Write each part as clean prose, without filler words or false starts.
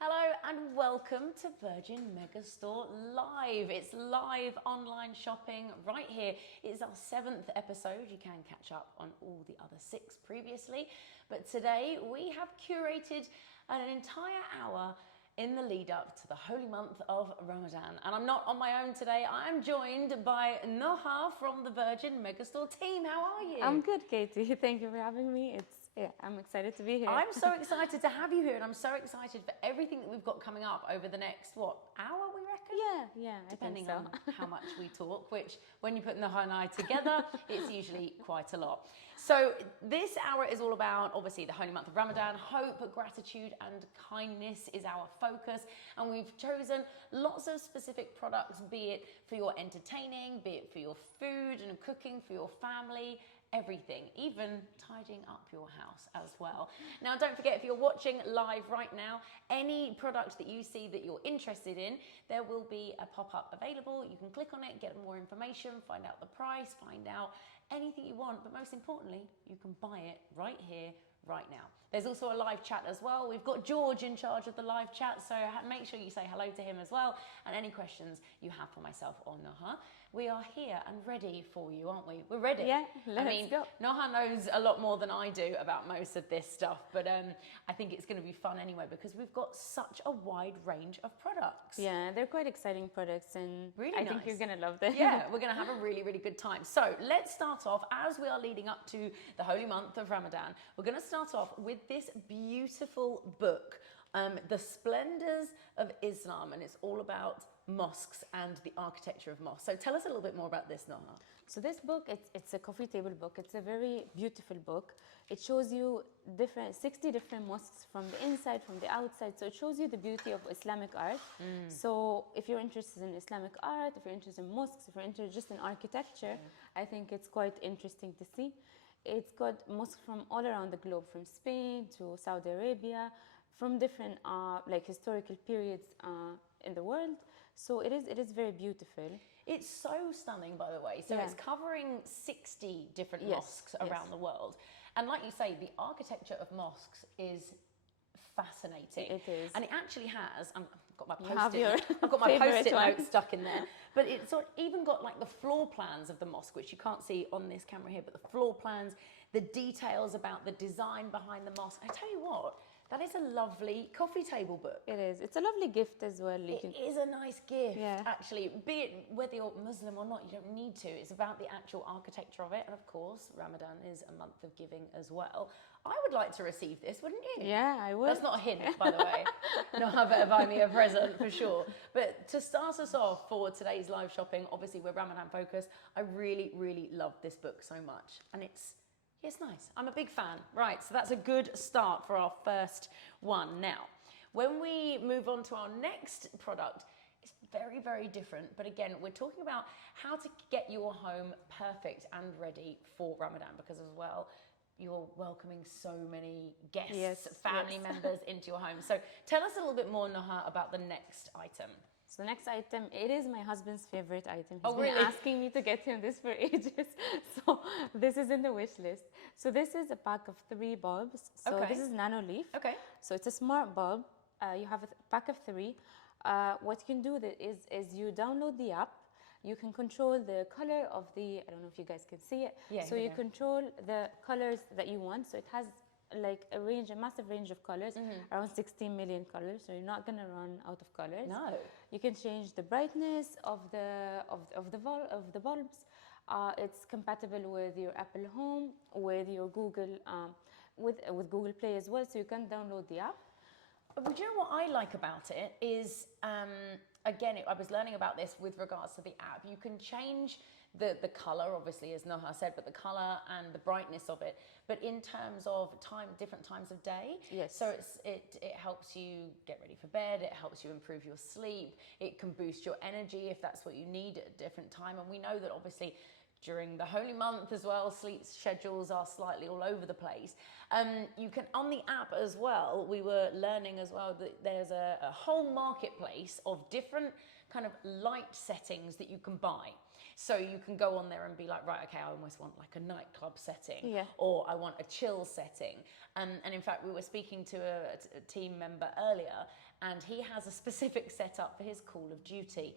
Hello and welcome to Virgin Megastore Live. It's live online shopping right here. It's our 7th episode. You can catch up on all the other 6 previously. But today we have curated an entire hour in the lead up to the holy month of Ramadan. And I'm not on my own today. I am joined by Noha from the Virgin Megastore team. How are you? I'm good, Katie. Thank you for having me. I'm excited to be here. I'm so excited to have you here, and I'm so excited for everything that we've got coming up over the next, hour, we reckon? Yeah, Depending I think so. on how much we talk, which when you put Noha and I together, it's usually quite a lot. So this hour is all about, obviously, the holy month of Ramadan. Hope, gratitude, and kindness is our focus, and we've chosen lots of specific products, be it for your entertaining, be it for your food and cooking, for your family, everything, even tidying up your house as well. Now, don't forget, if you're watching live right now, any product that you see that you're interested in, there will be a pop-up available. You can click on it, get more information, find out the price, find out anything you want, but most importantly, you can buy it right here, right now. There's also a live chat as well. We've got George in charge of the live chat, so make sure you say hello to him as well, and any questions you have for myself or Noha. We are here and ready for you, aren't we? We're ready. Yeah, let's go. Noha knows a lot more than I do about most of this stuff, but I think it's going to be fun anyway because we've got such a wide range of products. Yeah, they're quite exciting products, and really I nice. think you're going to love them. Yeah, we're going to have a really, really good time. So let's start off, as we are leading up to the holy month of Ramadan, we're going to start off with this beautiful book, The Splendors of Islam, and it's all about mosques and the architecture of mosques. So tell us a little bit more about this, Noha. So this book, it's a coffee table book. It's a very beautiful book. It shows you 60 different mosques from the inside, from the outside. So it shows you the beauty of Islamic art. So if you're interested in Islamic art, if you're interested in mosques, if you're interested just in architecture, I think it's quite interesting to see. It's got mosques from all around the globe, from Spain to Saudi Arabia, from different like historical periods in the world. So it is very beautiful. It's so stunning, by the way. So it's covering 60 different mosques around the world. And like you say, the architecture of mosques is fascinating. It is. And it actually has, I've got my favorite post-it one. note stuck in there. But it's even got like the floor plans of the mosque, which you can't see on this camera here, but the floor plans, the details about the design behind the mosque. I tell you what, that is a lovely coffee table book. It is. It's a lovely gift as well. It is a nice gift, Yeah. actually. Be it whether you're Muslim or not, you don't need to. It's about the actual architecture of it. And of course, Ramadan is a month of giving as well. I would like to receive this, wouldn't you? Yeah, I would. That's not a hint, by the way. No, I better buy me a present for sure. But to start us off for today's live shopping, obviously we're Ramadan focused. I really, really love this book so much. And it's nice. I'm a big fan. Right, so that's a good start for our first one. Now, when we move on to our next product, it's very, very different. But again, we're talking about how to get your home perfect and ready for Ramadan, because as well, you're welcoming so many guests, family members into your home. So tell us a little bit more, Noha, about the next item. So the next item, it is my husband's favorite item. He's been asking me to get him this for ages. So this is in the wish list. So this is a pack of 3 bulbs. So this is nano leaf. Okay. So it's a smart bulb. You have a pack of 3. What you can do is you download the app. You can control the color of I don't know if you guys can see it. Yeah, so you control the colors that you want. So it has like a massive range of colors, around 16 million colors. So you're not gonna run out of colors. No. You can change the brightness of the bulbs. It's compatible with your Apple Home, with your Google, with Google Play as well. So you can download the app. But you know what I like about it is, again, I was learning about this with regards to the app. You can change the color, obviously, as Noha said, but the color and the brightness of it. But in terms of different times of day. Yes. So it helps you get ready for bed. It helps you improve your sleep. It can boost your energy if that's what you need at a different time. And we know that obviously during the holy month as well, sleep schedules are slightly all over the place. You can, on the app as well, we were learning as well that there's a whole marketplace of different kind of light settings that you can buy. So you can go on there and be like, right, okay, I almost want like a nightclub setting, or I want a chill setting. And in fact, we were speaking to a team member earlier, and he has a specific setup for his Call of Duty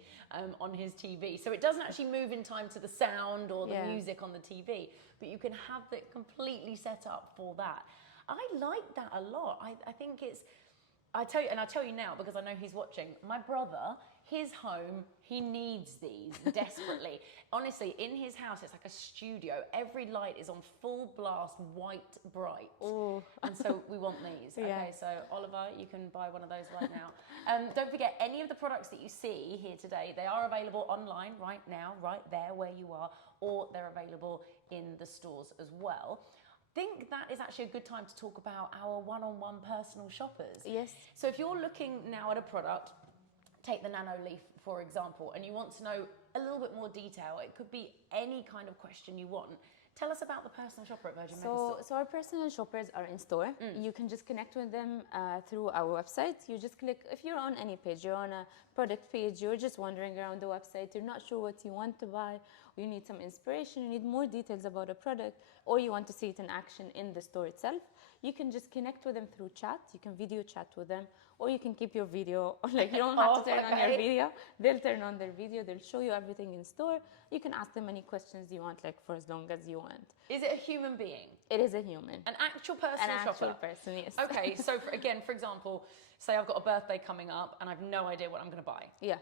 on his TV. So it doesn't actually move in time to the sound or the music on the TV, but you can have it completely set up for that. I like that a lot. I think it's, I tell you now because I know he's watching. My brother, his home, he needs these desperately. Honestly, in his house, it's like a studio. Every light is on full blast, white, bright. Ooh. And so we want these. Yeah. Okay, so Oliver, you can buy one of those right now. Don't forget, any of the products that you see here today, they are available online right now, right there where you are, or they're available in the stores as well. I think that is actually a good time to talk about our one-on-one personal shoppers. Yes. So if you're looking now at a product, take the Nano Leaf, for example, and you want to know a little bit more detail, it could be any kind of question you want. Tell us about the personal shopper at Virgin Megastore. So our personal shoppers are in store. You can just connect with them through our website. You just click, if you're on any page, you're on a product page, you're just wandering around the website, you're not sure what you want to buy, or you need some inspiration, you need more details about a product, or you want to see it in action in the store itself, you can just connect with them through chat. You can video chat with them, or you can keep your video, like you don't have to turn on your video. They'll turn on their video, they'll show you everything in store. You can ask them any questions you want, like for as long as you want. Is it a human being? It is a human. An actual personal shopper? An actual person, yes. Okay, so for example, say I've got a birthday coming up and I've no idea what I'm going to buy. Yeah.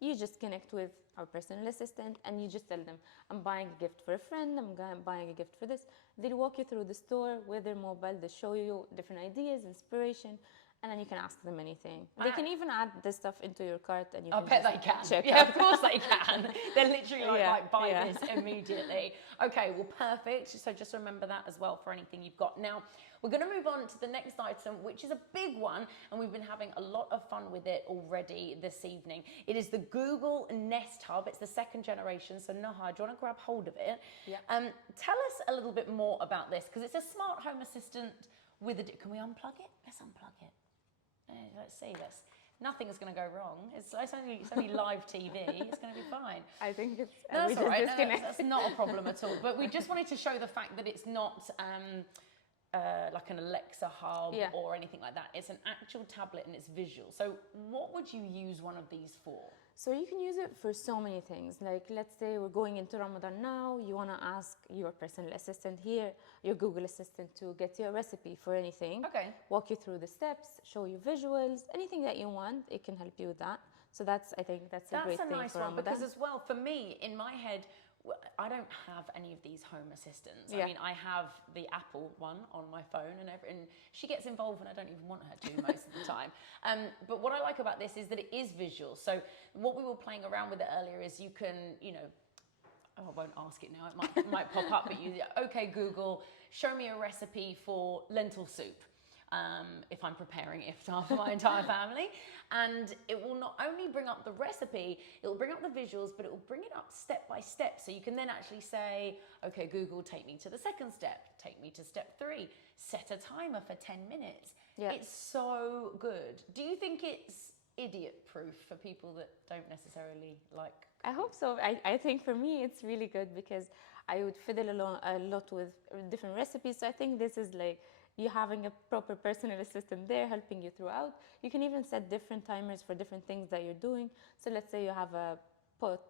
You just connect with our personal assistant and you just tell them, I'm buying a gift for a friend, buying a gift for this. They'll walk you through the store with their mobile, they'll show you different ideas, inspiration, and then you can ask them anything. They can even add this stuff into your cart and you can I bet they can. check Yeah, out. of course they can. They're literally like buy Yeah. this immediately. Okay, well, perfect. So just remember that as well for anything you've got. Now, we're going to move on to the next item, which is a big one, and we've been having a lot of fun with it already this evening. It is the Google Nest Hub. It's the second generation. So, Noha, do you want to grab hold of it? Yeah. Tell us a little bit more about this, because it's a smart home assistant with a... Can we unplug it? Let's unplug it. Let's see. Nothing's going to go wrong. It's only live TV. It's going to be fine. I think it's No, that's all right. No, disconnect. that's not a problem at all. But we just wanted to show the fact that it's not like an Alexa hub or anything like that. It's an actual tablet and it's visual. So what would you use one of these for? So you can use it for so many things. Like, let's say we're going into Ramadan now, you want to ask your personal assistant here, your Google Assistant, to get you a recipe for anything. Okay. Walk you through the steps, show you visuals, anything that you want, it can help you with that. So I think that's a great thing nice for one, Ramadan. because as well, for me, in my head, I don't have any of these home assistants. Yeah. I mean, I have the Apple one on my phone, and she gets involved when I don't even want her to most of the time. But what I like about this is that it is visual. So what we were playing around with it earlier is you can, I won't ask it now. It might pop up, but okay, Google, show me a recipe for lentil soup. If I'm preparing iftar for my entire family, and it will not only bring up the recipe, it will bring up the visuals, but it will bring it up step by step, so you can then actually say, okay, Google, take me to the second step, take me to step 3, set a timer for 10 minutes. Yeah. It's so good. Do you think it's idiot proof for people that don't necessarily like? I hope so. I think for me it's really good, because I would fiddle a lot with different recipes, so I think this is like you having a proper personal assistant there helping you throughout. You can even set different timers for different things that you're doing. So let's say you have a pot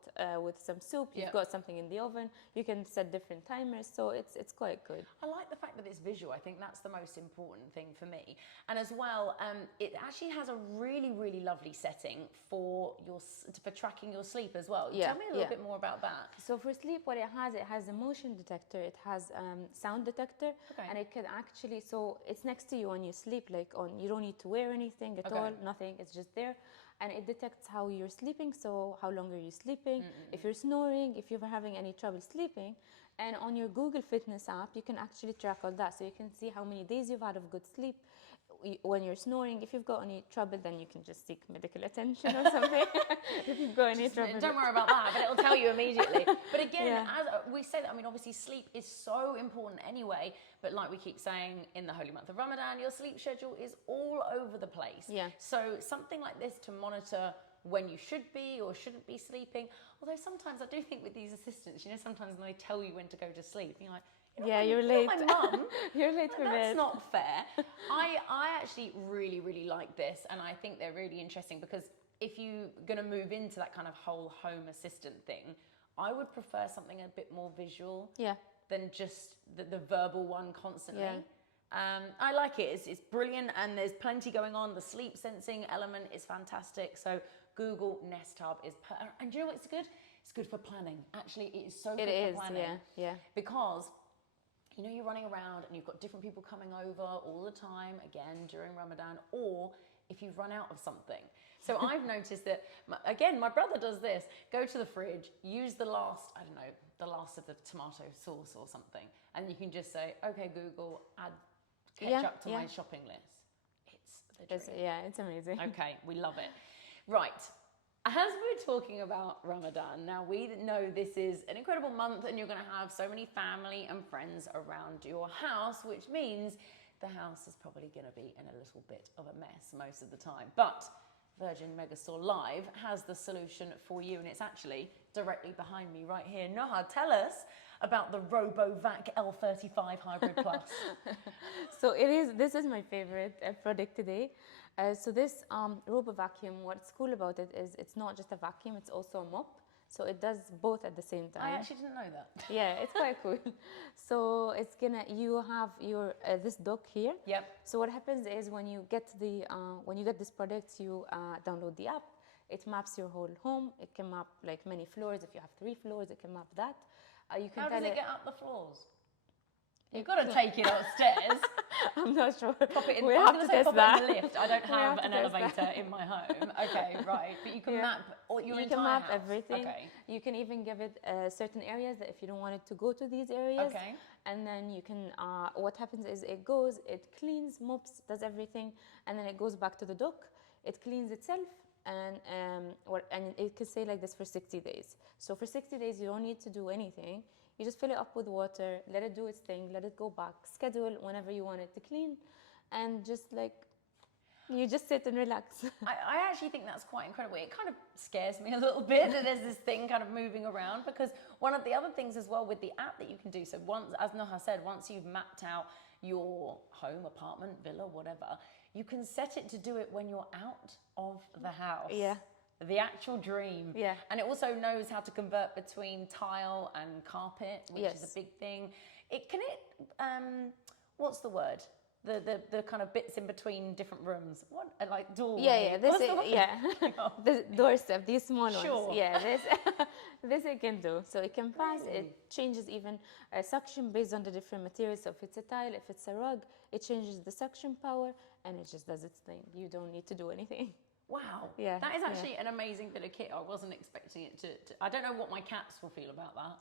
with some soup, you've got something in the oven, you can set different timers, so it's quite good. I like the fact that it's visual. I think that's the most important thing for me. And as well, it actually has a really, really lovely setting for tracking your sleep as well. Yeah, Tell me a little bit more about that. So for sleep, what it has a motion detector, it has sound detector, and it can actually, so it's next to you when you sleep, you don't need to wear anything at all, nothing, it's just there. And it detects how you're sleeping, so how long are you sleeping, if you're snoring, if you're having any trouble sleeping. And on your Google Fitness app, you can actually track all that. So you can see how many days you've had of good sleep. When you're snoring, if you've got any trouble, then you can just seek medical attention or something. If you've got any trouble. Don't worry about that, but it'll tell you immediately. But again, as we say that, I mean, obviously sleep is so important anyway, but like we keep saying, in the holy month of Ramadan, your sleep schedule is all over the place. Yeah. So something like this to monitor when you should be or shouldn't be sleeping. Although sometimes I do think with these assistants, you know, sometimes when they tell you when to go to sleep, you're like, you're late. You're my mum. You're late for That's bed. not fair. I actually really, really like this, and I think they're really interesting because if you're going to move into that kind of whole home assistant thing, I would prefer something a bit more visual than just the verbal one constantly. I like it. It's brilliant, and there's plenty going on. The sleep sensing element is fantastic. So Google Nest Hub is, and do you know what's good? It's good for planning. Actually, it is so good for planning. Because you know, you're running around and you've got different people coming over all the time, again, during Ramadan, or if you've run out of something. So I've noticed that, again, my brother does this. Go to the fridge, use the last, I don't know, the last of the tomato sauce or something, and you can just say, okay, Google, add ketchup to my shopping list. It's the dream. It's amazing. Okay, we love it. Right. As we're talking about Ramadan, now we know this is an incredible month and you're going to have so many family and friends around your house, which means the house is probably going to be in a little bit of a mess most of the time. But Virgin Megastore Live has the solution for you, and it's actually directly behind me right here. Noha, tell us about the RoboVac L35 Hybrid Plus. So this is my favorite product today. So this Robo Vacuum, what's cool about it is it's not just a vacuum, it's also a mop. So it does both at the same time. I actually didn't know that. Yeah, it's quite cool. So you have your this dock here. Yep. So what happens is when you get this product, you download the app. It maps your whole home. It can map like many floors. If you have 3 floors, it can map that. You can How does tell it get up the floors? You've got to take it upstairs. I'm not sure. Pop it in. We I was have going to to say test pop it in that. the lift. I don't have an test elevator that. in my home. Okay, right. But you can map your You entire can map house. everything. Okay. You can even give it certain areas that if you don't want it to go to these areas. Okay. And then you can, what happens is it cleans, mops, does everything, and then it goes back to the dock. It cleans itself, and it can stay like this for 60 days. So for 60 days, you don't need to do anything. You just fill it up with water, let it do its thing, let it go back, schedule whenever you want it to clean, and just like, you just sit and relax. I actually think that's quite incredible. It kind of scares me a little bit that there's this thing kind of moving around, because one of the other things as well with the app that you can do, so once, as Noha said, once you've mapped out your home, apartment, villa, whatever, you can set it to do it when you're out of the house. Yeah. The actual dream. Yeah. And it also knows how to convert between tile and carpet, which is a big thing. What's the word? The kind of bits in between different rooms. What, like doorway? The doorstep, these small Sure. ones. Yeah, this it can do. So it can pass. Really? It changes even suction based on the different materials. So if it's a tile, if it's a rug, it changes the suction power, and it just does its thing. You don't need to do anything. Wow. Yeah. That is actually an amazing bit of kit. I wasn't expecting it to. I don't know what my cats will feel about that.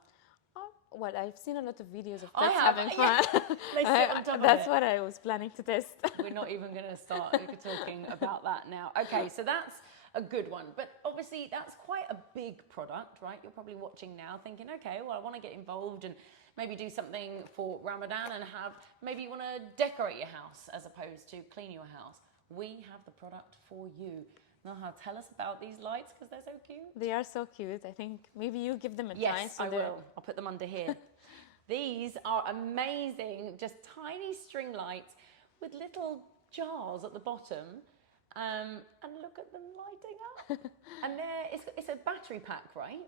Well, I've seen a lot of videos of I pets have, having yeah. fun. They sit on top of That's it. what I was planning to test. We're not even going to start talking about that now. Okay, so that's a good one. But obviously, that's quite a big product, right? You're probably watching now thinking, okay, well, I want to get involved and maybe do something for Ramadan and maybe you want to decorate your house as opposed to clean your house. We have the product for you. Noha, tell us about these lights because they're so cute. They are so cute. I think maybe you give them a try. Yes, I will. I'll put them under here. These are amazing, just tiny string lights with little jars at the bottom. And look at them lighting up. And it's a battery pack, right?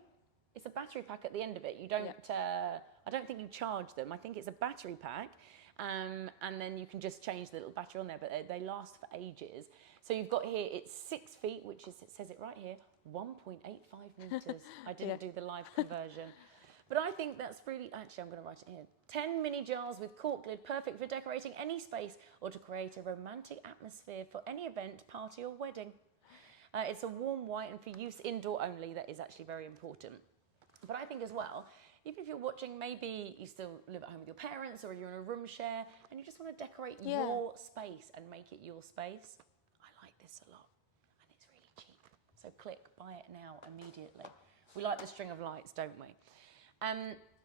It's a battery pack at the end of it. You don't, I don't think you charge them. I think it's a battery pack. And then you can just change the little battery on there, but they last for ages. So you've got here, it's 6 feet, which is, it says it right here, 1.85 meters. I didn't do the live conversion. But I think that's really, actually I'm going to write it here. 10 mini jars with cork lid, perfect for decorating any space or to create a romantic atmosphere for any event, party or wedding. It's a warm white and for use indoor only. That is actually very important. But I think as well, even if you're watching, maybe you still live at home with your parents or you're in a room share and you just want to decorate your space and make it your space. I like this a lot and it's really cheap. So click, buy it now, immediately. We like the string of lights, don't we?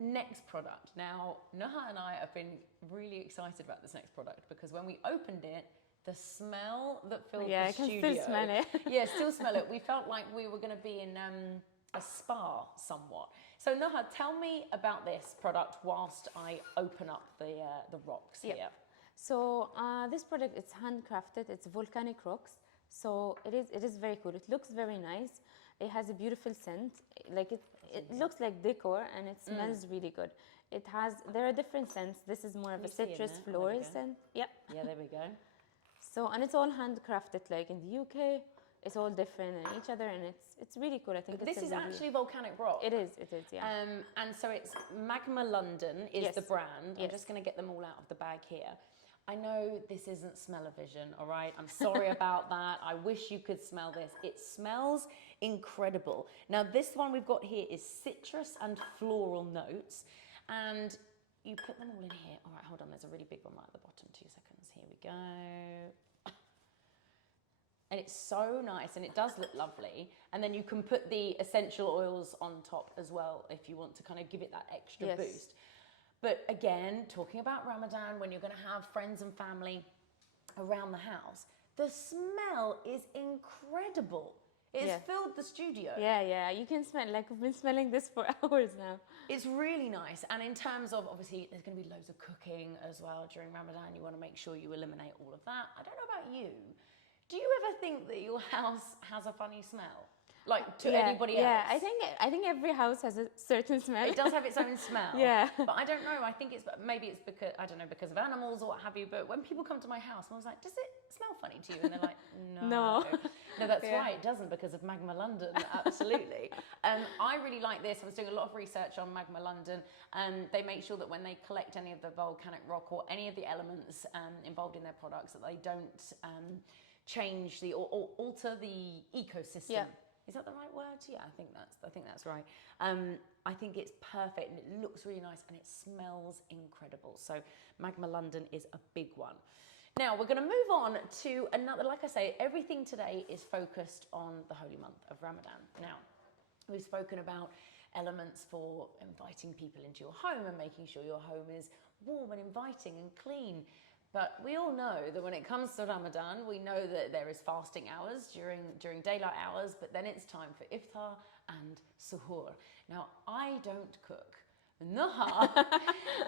Next product. Now, Noha and I have been really excited about this next product because when we opened it, The smell that filled Yeah, the I can studio. still smell it. Yeah, still smell it. We felt like we were going to be in a spa somewhat. So Noha, tell me about this product whilst I open up the rocks here. So this product, it's handcrafted. It's volcanic rocks. So it is very cool. It looks very nice. It has a beautiful scent. Like it looks like decor, and it smells really good. There are different scents. This is more of a citrus floral scent. Yep. Yeah, there we go. So, and it's all handcrafted. Like in the UK, it's all different and each other, and it's really cool. I think This is actually volcanic rock. It is, yeah. And so it's Magma London is the brand. I'm Yes. just going to get them all out of the bag here. I know this isn't smell-o-vision, all right? I'm sorry about that. I wish you could smell this. It smells incredible. Now, this one we've got here is citrus and floral notes. And you put them all in here. All right, hold on. There's a really big one right at the bottom. 2 seconds. Here we go. And it's so nice, and it does look lovely. And then you can put the essential oils on top as well if you want to kind of give it that extra boost. But again, talking about Ramadan, when you're going to have friends and family around the house, the smell is incredible. It's filled the studio. Yeah. You can smell, like I've been smelling this for hours now. It's really nice. And in terms of, obviously, there's going to be loads of cooking as well during Ramadan. You want to make sure you eliminate all of that. I don't know about you. Do you ever think that your house has a funny smell? Like to anybody else? Yeah, I think every house has a certain smell. It does have its own smell. Yeah. But I don't know. I think maybe it's because, I don't know, because of animals or what have you. But when people come to my house, I was like, does it smell funny to you? And they're like, no. No, that's right. It doesn't, because of Magma London. Absolutely. I really like this. I was doing a lot of research on Magma London. They make sure that when they collect any of the volcanic rock or any of the elements involved in their products, that they don't change or alter the ecosystem. Yeah. Is that the right word? Yeah, I think that's right. I think it's perfect, and it looks really nice, and it smells incredible. So Magma London is a big one. Now we're going to move on to another. Like I say, everything today is focused on the holy month of Ramadan. Now we've spoken about elements for inviting people into your home and making sure your home is warm and inviting and clean. But we all know that when it comes to Ramadan, we know that there is fasting hours during daylight hours, but then it's time for iftar and suhoor. Now, I don't cook. Noha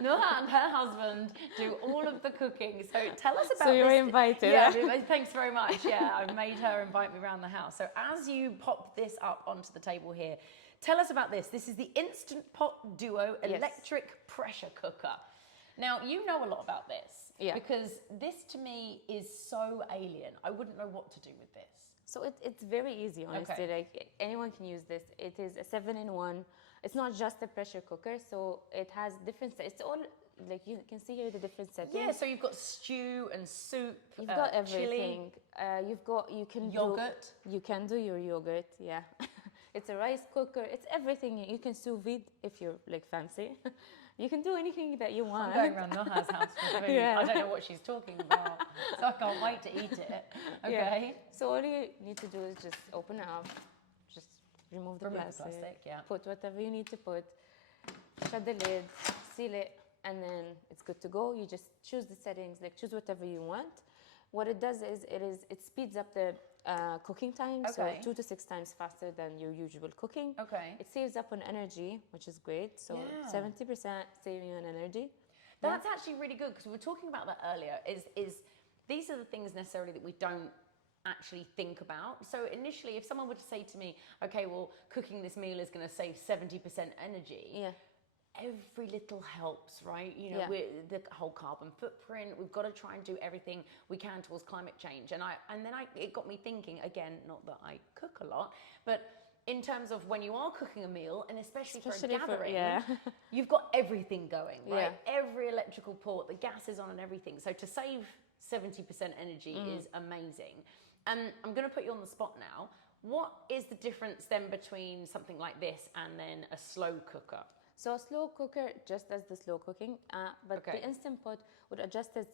and her husband do all of the cooking. So tell us about So you're invited. Yeah, thanks very much. Yeah, I've made her invite me around the house. So as you pop this up onto the table here, tell us about this. This is the Instant Pot Duo electric pressure cooker. Now, you know a lot about this. Yeah. Because this to me is so alien. I wouldn't know what to do with this. So it's very easy, honestly. Okay. Like anyone can use this. It is a 7-in-1. It's not just a pressure cooker, so it has different. It's all like you can see here the different settings. Yeah. So you've got stew and soup. You've got everything. Chili. You can yogurt. You can do your yogurt. Yeah. It's a rice cooker. It's everything. You can sous vide if you're like fancy. You can do anything that you want. I'm going around Noha's house for food. Yeah. I don't know what she's talking about, so I can't wait to eat it. Okay. Yeah. So all you need to do is just open it up, just remove the plastic, yeah. put whatever you need to put, shut the lid, seal it, and then it's good to go. You just choose the settings, like choose whatever you want. What it does is it speeds up the cooking time, so 2 to 6 times faster than your usual cooking. Okay. It saves up on energy, which is great. So 70% saving on energy. That's actually really good, because we were talking about that earlier. Is these are the things necessarily that we don't actually think about. So initially, if someone were to say to me, okay, well, cooking this meal is going to save 70% energy. Yeah. Every little helps, right? You know, the whole carbon footprint. We've got to try and do everything we can towards climate change. And it got me thinking again. Not that I cook a lot, but in terms of when you are cooking a meal, and especially for a gathering, you've got everything going, right? Every electrical port, the gas is on, and everything. So to save 70% energy is amazing. And I'm going to put you on the spot now. What is the difference then between something like this and then a slow cooker? So a slow cooker just does the slow cooking, but the Instant Pot would adjust its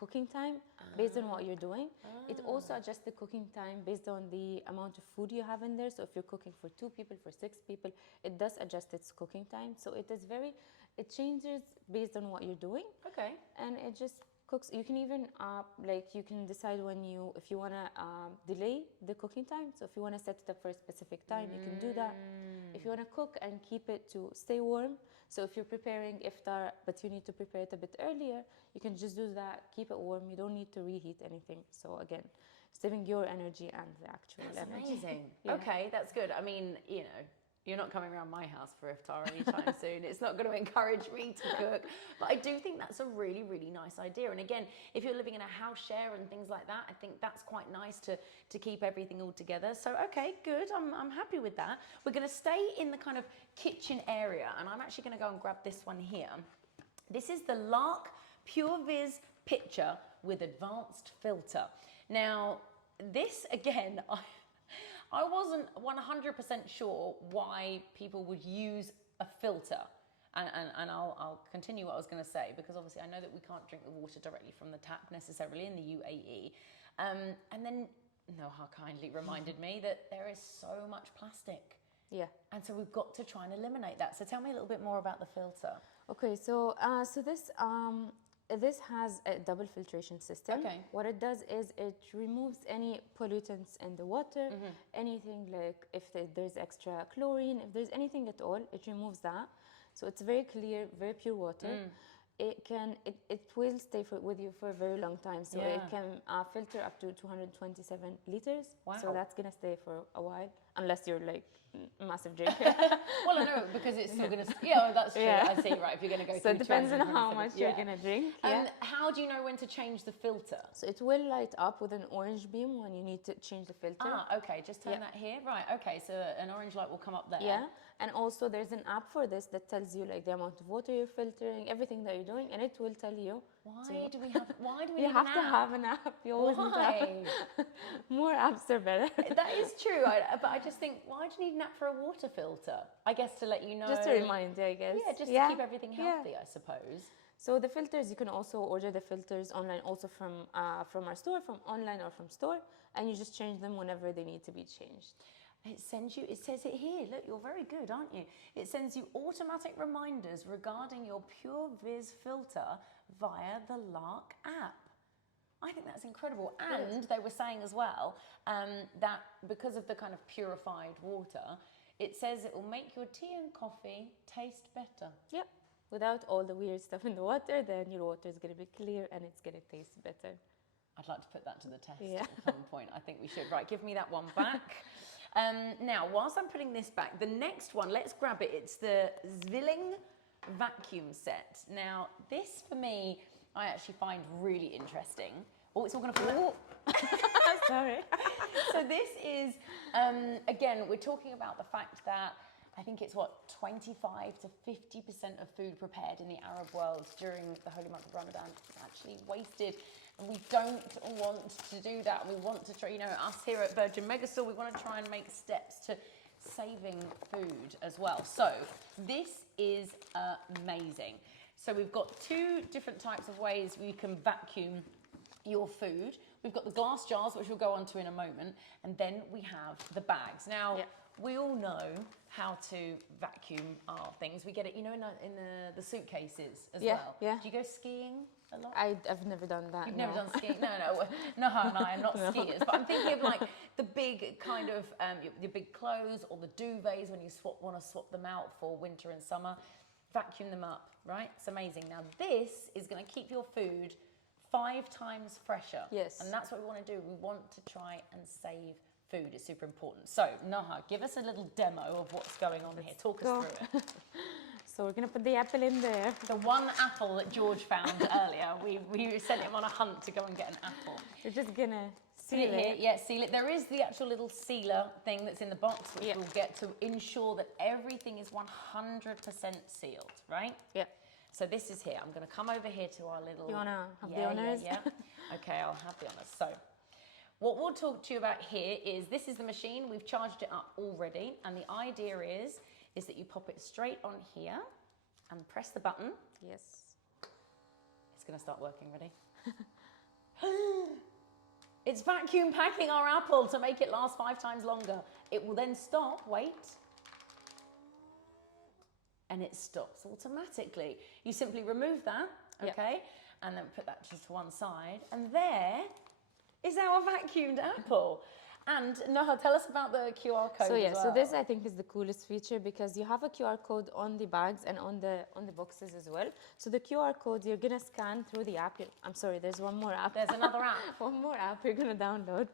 cooking time based on what you're doing. It also adjusts the cooking time based on the amount of food you have in there. So if you're cooking for 2 people, for 6 people, it does adjust its cooking time. So it changes based on what you're doing. Okay. And it just cooks. You can even like you can decide if you want to delay the cooking time. So if you want to set it up for a specific time, you can do that. If you want to cook and keep it to stay warm, so if you're preparing iftar but you need to prepare it a bit earlier, you can just do that, keep it warm. You don't need to reheat anything. So again, saving your energy and the actual That's energy. amazing. Yeah. Okay, that's good. I mean, you know, you're not coming around my house for iftar anytime soon. It's not going to encourage me to cook. But I do think that's a really, really nice idea. And again, if you're living in a house share and things like that, I think that's quite nice to keep everything all together. So, okay, good. I'm happy with that. We're going to stay in the kind of kitchen area. And I'm actually going to go and grab this one here. This is the Lark Pure Viz Pitcher with advanced filter. Now, this, again, I wasn't 100% sure why people would use a filter. And I'll continue what I was going to say, because obviously I know that we can't drink the water directly from the tap necessarily in the UAE. And then Noha kindly reminded me that there is so much plastic. Yeah. And so we've got to try and eliminate that. So tell me a little bit more about the filter. Okay, so this has a double filtration system. Okay. What it does is it removes any pollutants in the water, anything like if there's extra chlorine, if there's anything at all, it removes that. So it's very clear, very pure water. It will stay with you for a very long time. So it can filter up to 227 liters. Wow. So that's gonna stay for a while, unless you're like a massive drinker. Well, I know, because it's still going to... Yeah, that's true. Yeah. I see, right, if you're going to go So it depends on how much you're yeah. gonna drink. And how do you know when to change the filter? So it will light up with an orange beam when you need to change the filter. Ah, okay, just turn that here. Right, okay, so an orange light will come up there. Yeah, and also there's an app for this that tells you like the amount of water you're filtering, everything that you're doing, and it will tell you. Why do we need You an have to app? have an app. You always need to Why? have more apps are better. That is true, but I just think, why do you need an app for a water filter? I guess to let you know. Just to remind you, I guess. Yeah, just to keep everything healthy, I suppose. So the filters, you can also order the filters online, also from our store, from online or from store, and you just change them whenever they need to be changed. It says it here. Look, you're very good, aren't you? It sends you automatic reminders regarding your Pure Viz filter via the Lark app. I think that's incredible. And they were saying as well that because of the kind of purified water, it says it will make your tea and coffee taste better. Yep. Without all the weird stuff in the water, then your water is going to be clear and it's going to taste better. I'd like to put that to the test Yeah. at some point. I think we should. Right, give me that one back. Now, whilst I'm putting this back, the next one, let's grab it. It's the Zwilling vacuum set. Now, this for me, I actually find really interesting. Oh, it's all going to fall. Sorry. So this is, again, we're talking about the fact that I think it's 25 to 50% of food prepared in the Arab world during the holy month of Ramadan is actually wasted. And we don't want to do that. We want to try, us here at Virgin Megastore, we want to try and make steps to saving food as well. So this is amazing. So we've got two different types of ways we can vacuum your food. We've got the glass jars, which we'll go on to in a moment, and then we have the bags. Now, we all know how to vacuum our things. We get it, in the suitcases as well. Yeah. Do you go skiing a lot? I've never done that. You've never done skiing? No, I am not skiers. But I'm thinking of like the big kind of, your big clothes or the duvets when you want to swap them out for winter and summer. Vacuum them up, right? It's amazing. Now this is going to keep your food 5 times fresher. Yes. And that's what we want to do. We want to try and save food. It's super important. So, Naha, give us a little demo of what's going on here. Talk us through it. So we're going to put the apple in there. The one apple that George found earlier. We sent him on a hunt to go and get an apple. We're just going to Seal it here. Yeah, seal it. There is the actual little sealer thing that's in the box, which we'll get to ensure that everything is 100% sealed, right? Yeah. So this is here. I'm going to come over here to our little... You want to have the honors? Yeah. Okay, I'll have the honors. So what we'll talk to you about here is, this is the machine. We've charged it up already. And the idea is that you pop it straight on here and press the button. Yes. It's going to start working. Ready? It's vacuum packing our apple to make it last 5 times longer. It will then stop, wait, and it stops automatically. You simply remove that, okay? and then put that just to one side. And there is our vacuumed apple. And Noha, tell us about the QR code So yeah, as well. so this I think is the coolest feature because you have a QR code on the bags and on the boxes as well. So the QR code you're gonna scan through the app. I'm sorry, there's one more app. There's another app. One more app you're gonna download.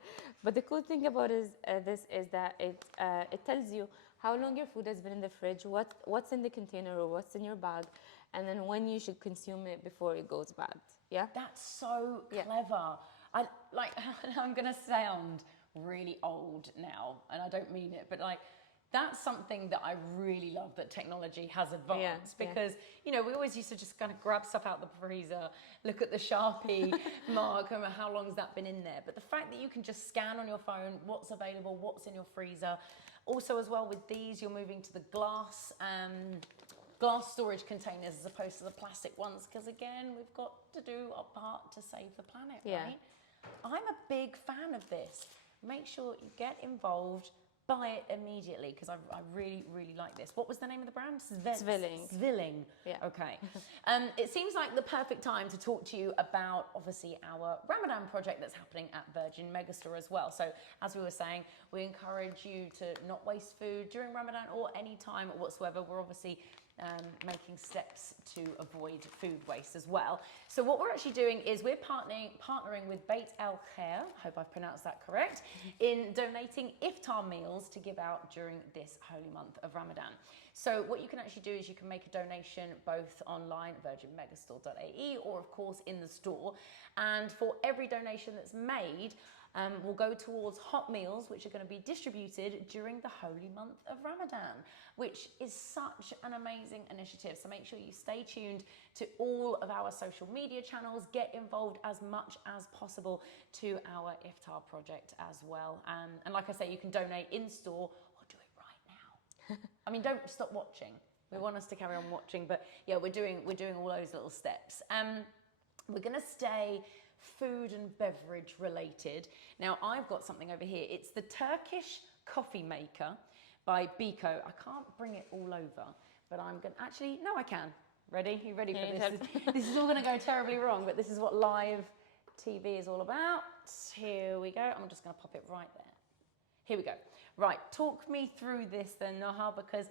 But the cool thing about this is that it tells you how long your food has been in the fridge, what's in the container or what's in your bag, and then when you should consume it before it goes bad. Yeah. That's so clever. I like. I'm gonna sound really old now, and I don't mean it, but like that's something that I really love that technology has advanced because you know we always used to just kind of grab stuff out the freezer, look at the Sharpie mark and how long's that been in there, but the fact that you can just scan on your phone what's available, what's in your freezer. Also as well with these you're moving to the glass storage containers as opposed to the plastic ones because again we've got to do our part to save the planet, right? I'm a big fan of this. Make sure you get involved, buy it immediately because I really, really like this. What was the name of the brand? Zwilling. Zwilling. Yeah. Okay. It seems like the perfect time to talk to you about obviously our Ramadan project that's happening at Virgin Megastore as well. So as we were saying, we encourage you to not waste food during Ramadan or any time whatsoever. We're obviously making steps to avoid food waste as well. So what we're actually doing is we're partnering with Beit El Khair, hope I've pronounced that correct, in donating iftar meals to give out during this holy month of Ramadan. So what you can actually do is you can make a donation both online at virginmegastore.ae or of course in the store. And for every donation that's made, will go towards hot meals, which are going to be distributed during the holy month of Ramadan, which is such an amazing initiative. So make sure you stay tuned to all of our social media channels, get involved as much as possible to our iftar project as well. And like I say, you can donate in store or do it right now. I mean, don't stop watching. We want us to carry on watching, but yeah, we're doing all those little steps. We're going to stay food and beverage related. Now I've got something over here. It's the Turkish coffee maker by Biko. I can't bring it all over, but I'm going to actually, no I can. Ready? You ready for this? This is all going to go terribly wrong, but this is what live TV is all about. Here we go. I'm just going to pop it right there. Here we go. Right, talk me through this then, Noha, because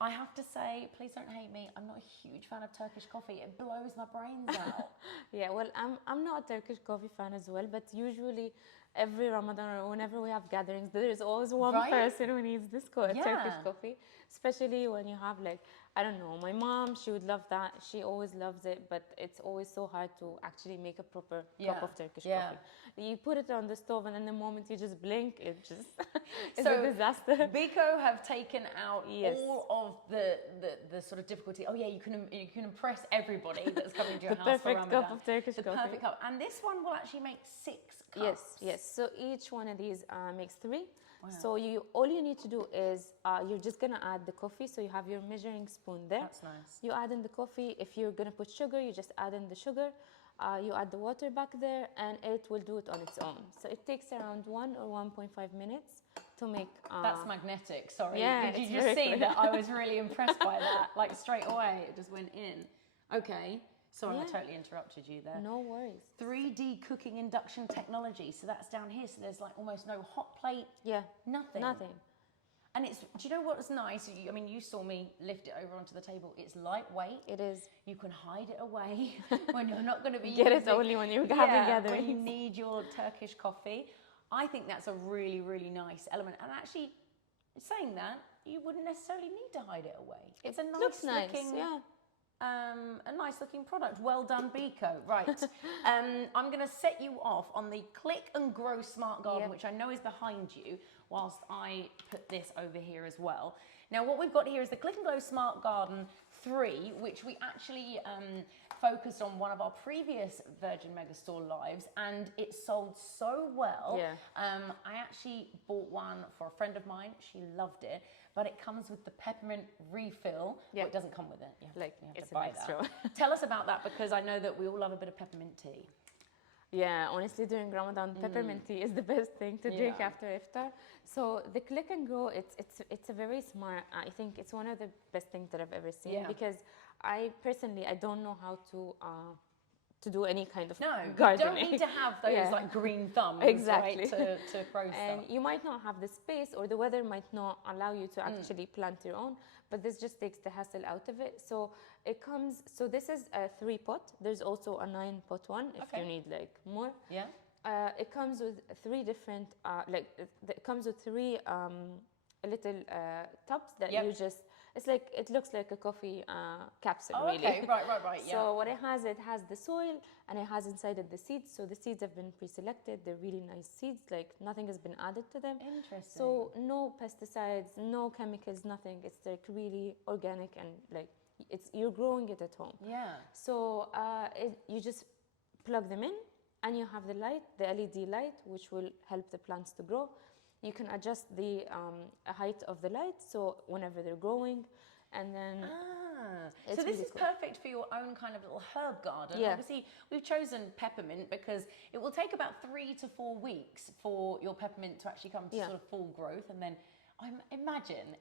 I have to say, please don't hate me, I'm not a huge fan of Turkish coffee. It blows my brains out. Yeah, well, I'm not a Turkish coffee fan as well, but usually every Ramadan or whenever we have gatherings, there is always one person who needs this Turkish coffee, especially when you have like, I don't know, my mom, she would love that. She always loves it, but it's always so hard to actually make a proper cup of Turkish coffee. You put it on the stove and in the moment you just blink, it just is a disaster. Biko have taken out all of the sort of difficulty. Oh yeah, you can impress everybody that's coming to your house for Ramadan. The perfect cup of Turkish coffee. The perfect cup. And this one will actually make 6 cups. Yes. So each one of these makes 3. Wow. So all you need to do is you're just gonna add the coffee. So you have your measuring spoon there. That's nice. You add in the coffee. If you're gonna put sugar, you just add in the sugar. You add the water back there, and it will do it on its own. So it takes around 1 or 1.5 minutes to make. That's magnetic. Sorry. Yeah, Did you just see that? I was really impressed by that. Like straight away, it just went in. Okay. Sorry, I totally interrupted you there. No worries. 3D cooking induction technology. So that's down here. So there's like almost no hot plate. Yeah. Nothing. And it's, do you know what's nice? I mean, you saw me lift it over onto the table. It's lightweight. It is. You can hide it away when you're not going to be Get it only when you're having gatherings. When you need your Turkish coffee. I think that's a really, really nice element. And actually, saying that, you wouldn't necessarily need to hide it away. It's a nice looking, a nice looking product. Well done, Biko. Right. I'm going to set you off on the Click and Grow Smart Garden, which I know is behind you, whilst I put this over here as well. Now, what we've got here is the Click and Grow Smart Garden 3, which we actually focused on one of our previous Virgin Megastore lives, and it sold so well. I actually bought one for a friend of mine. She loved it, but it comes with the peppermint refill. Well, it doesn't come with it. You have to buy that. Tell us about that, because I know that we all love a bit of peppermint tea. Yeah, honestly, during Ramadan, peppermint tea is the best thing to drink after iftar. So the Click and Grow, it's a very smart. I think it's one of the best things that I've ever seen, because I personally don't know how to to do any kind of No, you gardening. don't need to have those Yeah. like green thumbs, Exactly. right, to grow And stuff. you might not have the space, or the weather might not allow you to actually plant your own, but this just takes the hassle out of it. So this is a 3-pot. There's also a 9-pot one if Okay. you need like more. Yeah. It comes with 3 different, it comes with 3 little tubs that Yep. you just, it's like, it looks like a coffee capsule, Oh, really. okay. Right. Yeah. So what it has the soil, and it has inside it the seeds. So the seeds have been pre-selected. They're really nice seeds, like nothing has been added to them. Interesting. So no pesticides, no chemicals, nothing. It's like really organic, and like you're growing it at home. Yeah. So you just plug them in, and you have the light, the LED light, which will help the plants to grow. You can adjust the height of the light, so whenever they're growing, and then so this really is cool. perfect for your own kind of little herb garden. Yeah. Obviously, we've chosen peppermint because it will take about 3 to 4 weeks for your peppermint to actually come to Yeah. sort of full growth, and then imagine,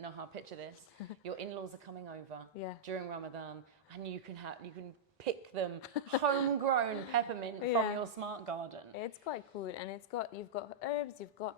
Noha, picture this. Your in-laws are coming over Yeah. during Ramadan, and you can pick them homegrown peppermint from Yeah. your smart garden. It's quite cool, and you've got herbs, you've got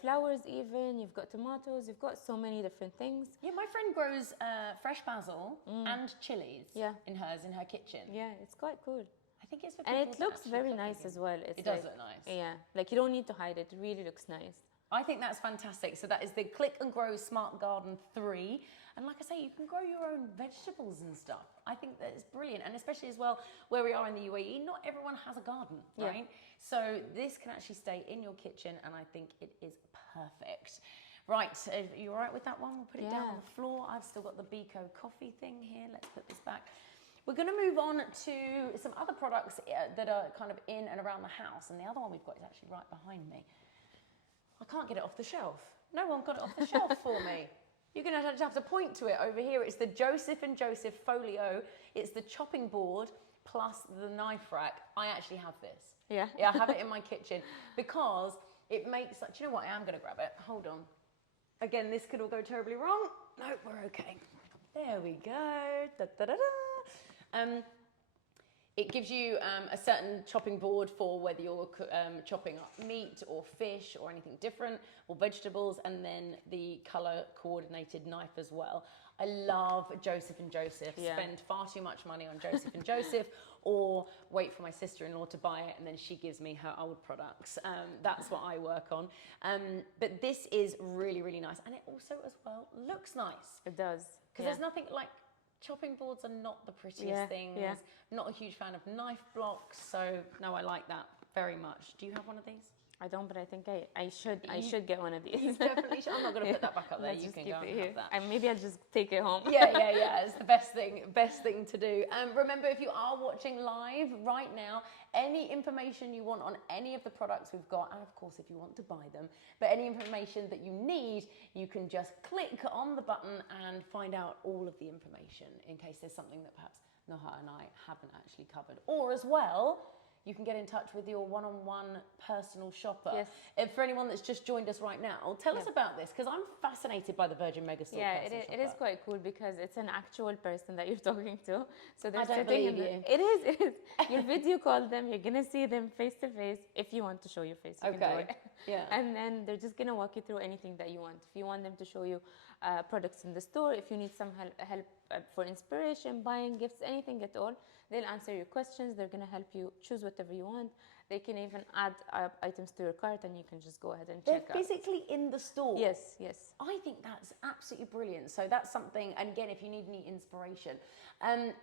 flowers, even you've got tomatoes, you've got so many different things. Yeah, my friend grows fresh basil and chilies Yeah. in her kitchen. Yeah, it's quite cool, I think it's for and people it to looks actually very cook nice again. as well. It's It does like, look nice. Yeah, like you don't need to hide it. It really looks nice. I think that's fantastic. So that is the Click and Grow Smart Garden 3. And like I say, you can grow your own vegetables and stuff. I think that is brilliant. And especially as well, where we are in the UAE, not everyone has a garden, Yeah. right? So this can actually stay in your kitchen, and I think it is perfect. Right, are you all right with that one? We'll put it down Yeah. on the floor. I've still got the Bico coffee thing here. Let's put this back. We're going to move on to some other products that are kind of in and around the house. And the other one we've got is actually right behind me. I can't get it off the shelf. No one got it off the shelf for me. You're going to have to point to it over here. It's the Joseph & Joseph Folio. It's the chopping board plus the knife rack. I actually have this. Yeah. Yeah, I have it in my kitchen because it makes, do you know what? I am going to grab it. Hold on. Again, this could all go terribly wrong. No, we're okay. There we go. Da, da, da, da. It gives you a certain chopping board for whether you're chopping up meat or fish or anything different, or vegetables, and then the color coordinated knife as well. I love Joseph & Joseph. Yeah. Spend far too much money on Joseph & Joseph, or wait for my sister-in-law to buy it and then she gives me her old products. That's what I work on. But this is really, really nice. And it also as well looks nice. It does. Because there's nothing like, chopping boards are not the prettiest things. Yeah. Not a huge fan of knife blocks. So no, I like that very much. Do you have one of these? I don't, but I think I should get one of these. You definitely should. I'm not going to put that back up there. Let's You just can keep go it and here. have that. And maybe I'll just take it home. Yeah. It's the best thing to do. Remember, if you are watching live right now, any information you want on any of the products we've got, and of course, if you want to buy them, but any information that you need, you can just click on the button and find out all of the information in case there's something that perhaps Noha and I haven't actually covered. Or as well, you can get in touch with your one-on-one personal shopper. Yes. And for anyone that's just joined us right now, tell us about this, because I'm fascinated by the Virgin Megastore Yeah, personal it is shopper. quite cool because it's an actual person that you're talking to. So they're I don't sitting in believe the, It is. You video call them. You're gonna see them face to face. If you want to show your face, you can do Okay. it. Yeah. And then they're just gonna walk you through anything that you want. If you want them to show you products in the store, if you need some help for inspiration, buying gifts, anything at all, they'll answer your questions. They're gonna help you choose whatever you want. They can even add items to your cart, and you can just go ahead and They're check out. physically in the store. Yes. I think that's absolutely brilliant. So that's something, and again, if you need any inspiration.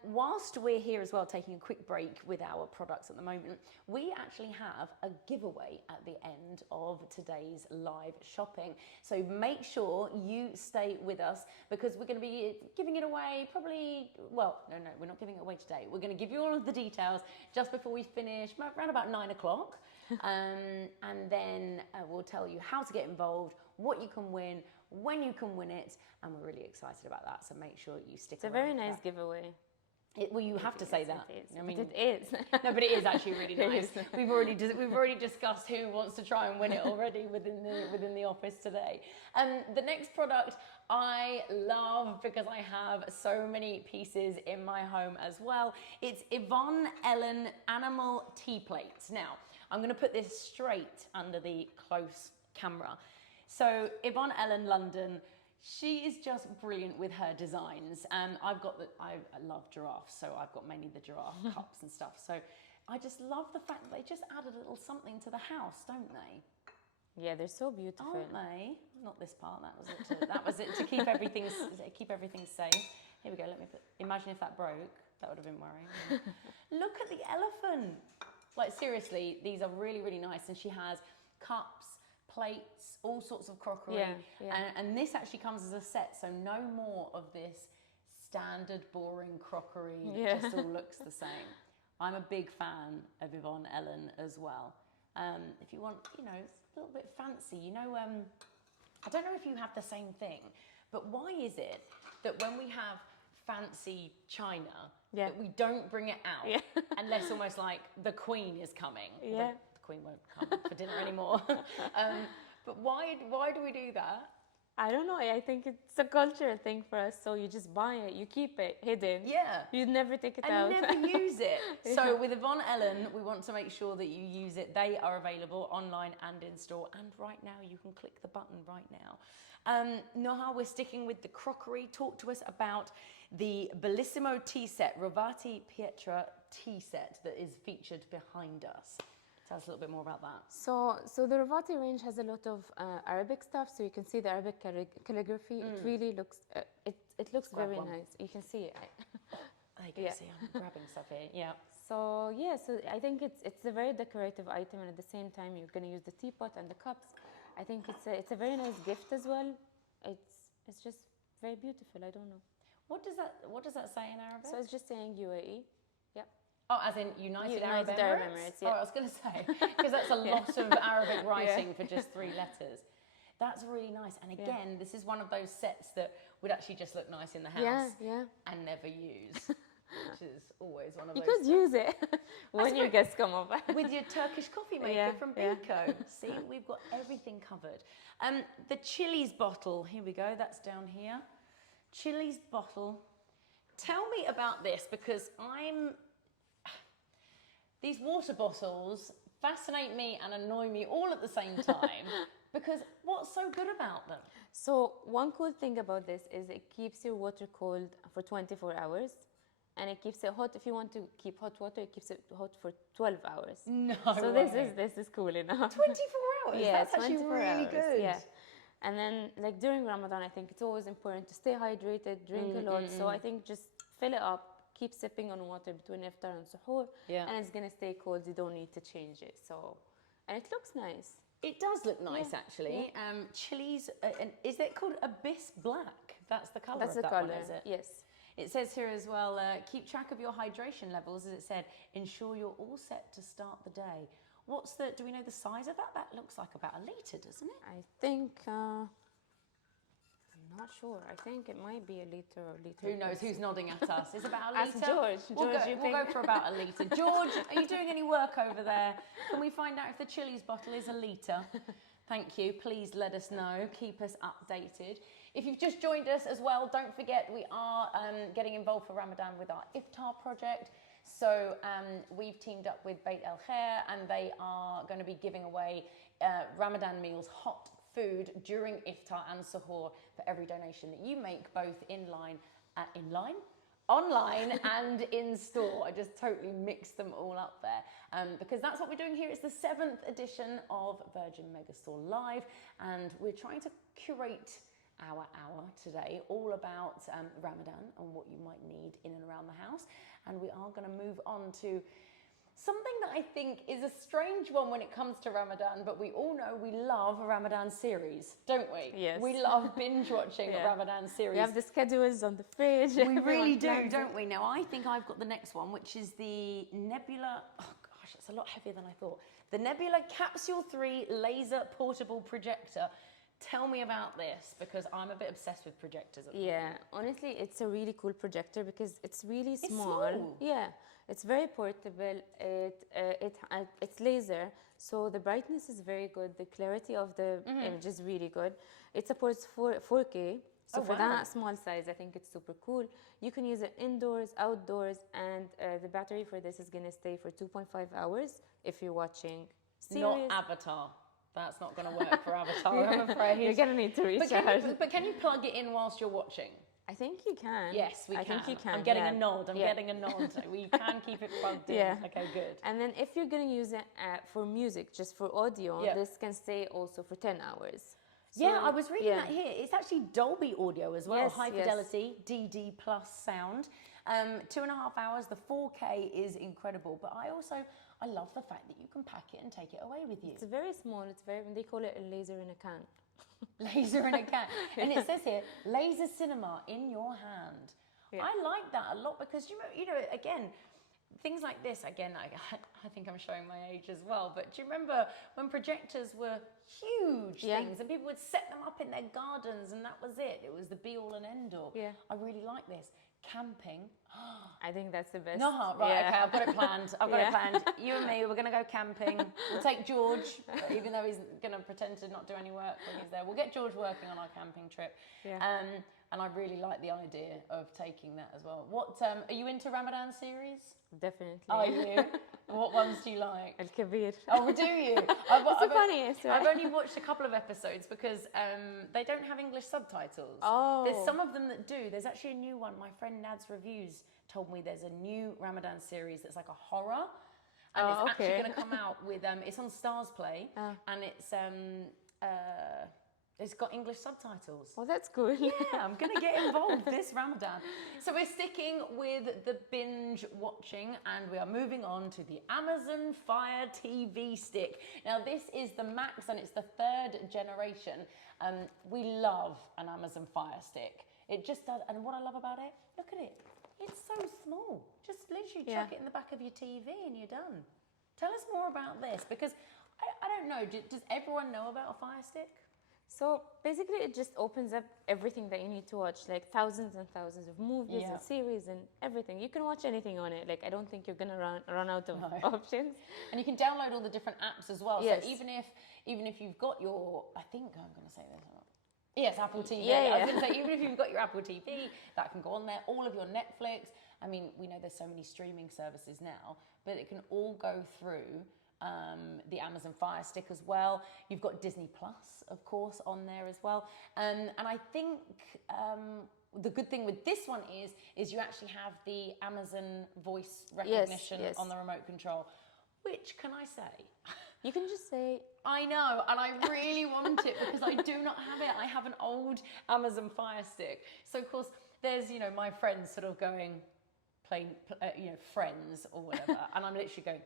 Whilst we're here as well, taking a quick break with our products at the moment, we actually have a giveaway at the end of today's live shopping. So make sure you stay with us because we're going to be giving it away probably, well, no, we're not giving it away today. We're going to give you all of the details just before we finish, around about 9 o'clock. And then we'll tell you how to get involved, what you can win, when you can win it, and we're really excited about that. So make sure you stick around. It's a very for nice that. giveaway. Well, you have to say that. It is. I mean, But it is. no, but it is actually really It nice. is. We've already discussed who wants to try and win it already within the office today. The next product I love because I have so many pieces in my home as well. It's Yvonne Ellen Animal Tea Plates. Now, I'm going to put this straight under the close camera. So Yvonne Ellen London. She is just brilliant with her designs. I love giraffes, so I've got mainly the giraffe cups and stuff. So I just love the fact that they just added a little something to the house, don't they? Yeah, they're so beautiful. Aren't they? Not this part. That was it to keep everything safe. Here we go. Imagine if that broke. That would have been worrying. Look at the elephant. Like seriously, these are really, really nice. And she has cups, plates, all sorts of crockery. Yeah. And this actually comes as a set, so no more of this standard boring crockery that just all looks the same. I'm a big fan of Yvonne Ellen as well. If you want, it's a little bit fancy. I don't know if you have the same thing, but why is it that when we have fancy china, that we don't bring it out unless almost like the Queen is coming? Yeah. The Queen won't come for dinner anymore. But why do we do that? I don't know. I think it's a cultural thing for us. So you just buy it, you keep it hidden. Yeah. You never take it out. And never use it. So with Yvonne Ellen, we want to make sure that you use it. They are available online and in store. And right now, you can click the button right now. Noha, we're sticking with the crockery. Talk to us about the Bellissimo tea set, Rovati Pietra tea set that is featured behind us. Tell us a little bit more about that. So the Rovati range has a lot of Arabic stuff. So you can see the Arabic calligraphy. It really looks, it looks very nice. You can see it. I can see I'm grabbing stuff here. Yeah. So I think it's a very decorative item, and at the same time you're going to use the teapot and the cups. I think it's a very nice gift as well. It's just very beautiful. I don't know. What does that say in Arabic? So it's just saying UAE. Oh, as in United Arab Emirates? Yeah. Oh, I was going to say, because that's a lot of Arabic writing for just 3 letters. That's really nice. And again, this is one of those sets that would actually just look nice in the house and never use, which is always one of those. You could use it when your guests come over. With your Turkish coffee maker from Biko. See, we've got everything covered. The Chili's bottle, here we go, that's down here. Chili's bottle. Tell me about this, because these water bottles fascinate me and annoy me all at the same time, because what's so good about them? So one cool thing about this is it keeps your water cold for 24 hours, and it keeps it hot. If you want to keep hot water, it keeps it hot for 12 hours. No So way. this is cool enough. 24 hours? Yeah, That's actually 24 really hours. good. Yeah. And then like during Ramadan, I think it's always important to stay hydrated, drink a lot. So I think just fill it up. Keep sipping on water between iftar and suhoor, and it's gonna stay cold. You don't need to change it. And it looks nice. It does look nice, actually. Chili's, is it called Abyss Black? That's the colour of that one, is it? Yes. It says here as well, keep track of your hydration levels, as it said, ensure you're all set to start the day. Do we know the size of that? That looks like about a litre, doesn't it? I think, I'm not sure. I think it might be a litre or litre. Who knows? Who's nodding at us? Is about a Ask litre? George. We'll go for about a litre. George, are you doing any work over there? Can we find out if the Chili's bottle is a litre? Thank you. Please let us know. Keep us updated. If you've just joined us as well, don't forget we are getting involved for Ramadan with our iftar project. So we've teamed up with Beit El Khair, and they are going to be giving away Ramadan meals, hot food during iftar and suhoor for every donation that you make, both online and in store. I just totally mixed them all up there because that's what we're doing here. It's the 7th edition of Virgin Megastore Live, and we're trying to curate our hour today all about Ramadan and what you might need in and around the house. And we are going to move on to something that I think is a strange one when it comes to Ramadan, but we all know we love a Ramadan series, don't we? Yes. We love binge watching a Ramadan series. We have the schedules on the fridge. We really do, don't we? Now, I think I've got the next one, which is the Nebula. Oh, gosh, it's a lot heavier than I thought. The Nebula Capsule 3 Laser Portable Projector. Tell me about this, because I'm a bit obsessed with projectors at the Yeah, moment. honestly, it's a really cool projector because it's really It's small. small. Yeah, it's very portable. It's laser, so the brightness is very good. The clarity of the image is really good. It supports 4K. So Oh, for wow. that small size, I think it's super cool. You can use it indoors, outdoors, and the battery for this is gonna stay for 2.5 hours if you're watching series. Not Avatar. That's not going to work for Avatar, I'm afraid. You're gonna need to recharge. But can you plug it in whilst you're watching? I think you can. Yes, we can. I think you can. I'm getting yeah. a nod. I'm Yeah. getting a nod. We can keep it plugged in. Yeah. Okay, good. And then if you're going to use it for music, just for audio, Yeah. this can stay also for 10 hours. So, Yeah, I was reading yeah. that here. It's actually Dolby audio as well, Yes, high yes. fidelity, DD plus sound. 2.5 hours. The 4K is incredible, but I love the fact that you can pack it and take it away with you. It's very small. They call it a laser in a can. Laser in a can. And it says here, laser cinema in your hand. Yeah. I like that a lot because, you know, again, things like this, again, I think I'm showing my age as well, but do you remember when projectors were huge Yeah. things and people would set them up in their gardens and that was it? It was the be all and end all. Yeah. I really like this. Camping. I think that's the best. No, right, Yeah. okay, I've got it planned. I've got Yeah. it planned. You and me, we're going to go camping. We'll take George, even though he's going to pretend to not do any work when he's there. We'll get George working on our camping trip. Yeah. And I really like the idea of taking that as well. What are you into Ramadan series? Definitely. Are you? What ones do you like? Al Kabir. Oh, do you? It's the funniest, right? I've only watched a couple of episodes because they don't have English subtitles. Oh. There's some of them that do. There's actually a new one. My friend Nad's Reviews told me there's a new Ramadan series that's like a horror. And Oh, it's actually okay. going to come out with, it's on Stars Play. Oh. And it's got English subtitles. Well, that's good. Yeah, I'm going to get involved this Ramadan. So we're sticking with the binge watching and we are moving on to the Amazon Fire TV stick. Now this is the Max and it's the 3rd generation. We love an Amazon Fire stick. It just does, and what I love about it, look at it. It's so small. Just literally chuck it in the back of your TV and you're done. Tell us more about this because I don't know, does everyone know about a Fire stick? So basically, it just opens up everything that you need to watch, like thousands and thousands of movies Yeah. and series and everything. You can watch anything on it. Like I don't think you're gonna run out of options. And you can download all the different apps as well. Yes. So even if you've got your, I think I'm going to say this. Yes, Apple TV. Yeah, I was yeah. going to say, even if you've got your Apple TV, that can go on there. All of your Netflix. I mean, we know there's so many streaming services now, but it can all go through the Amazon Fire Stick as well. You've got Disney Plus, of course, on there as well. And I think the good thing with this one is you actually have the Amazon voice recognition yes. on the remote control, which can I say? You can just say, I know, and I really want it because I do not have it. I have an old Amazon Fire Stick. So, of course, there's, you know, my friends sort of going, playing, Friends or whatever, and I'm literally going,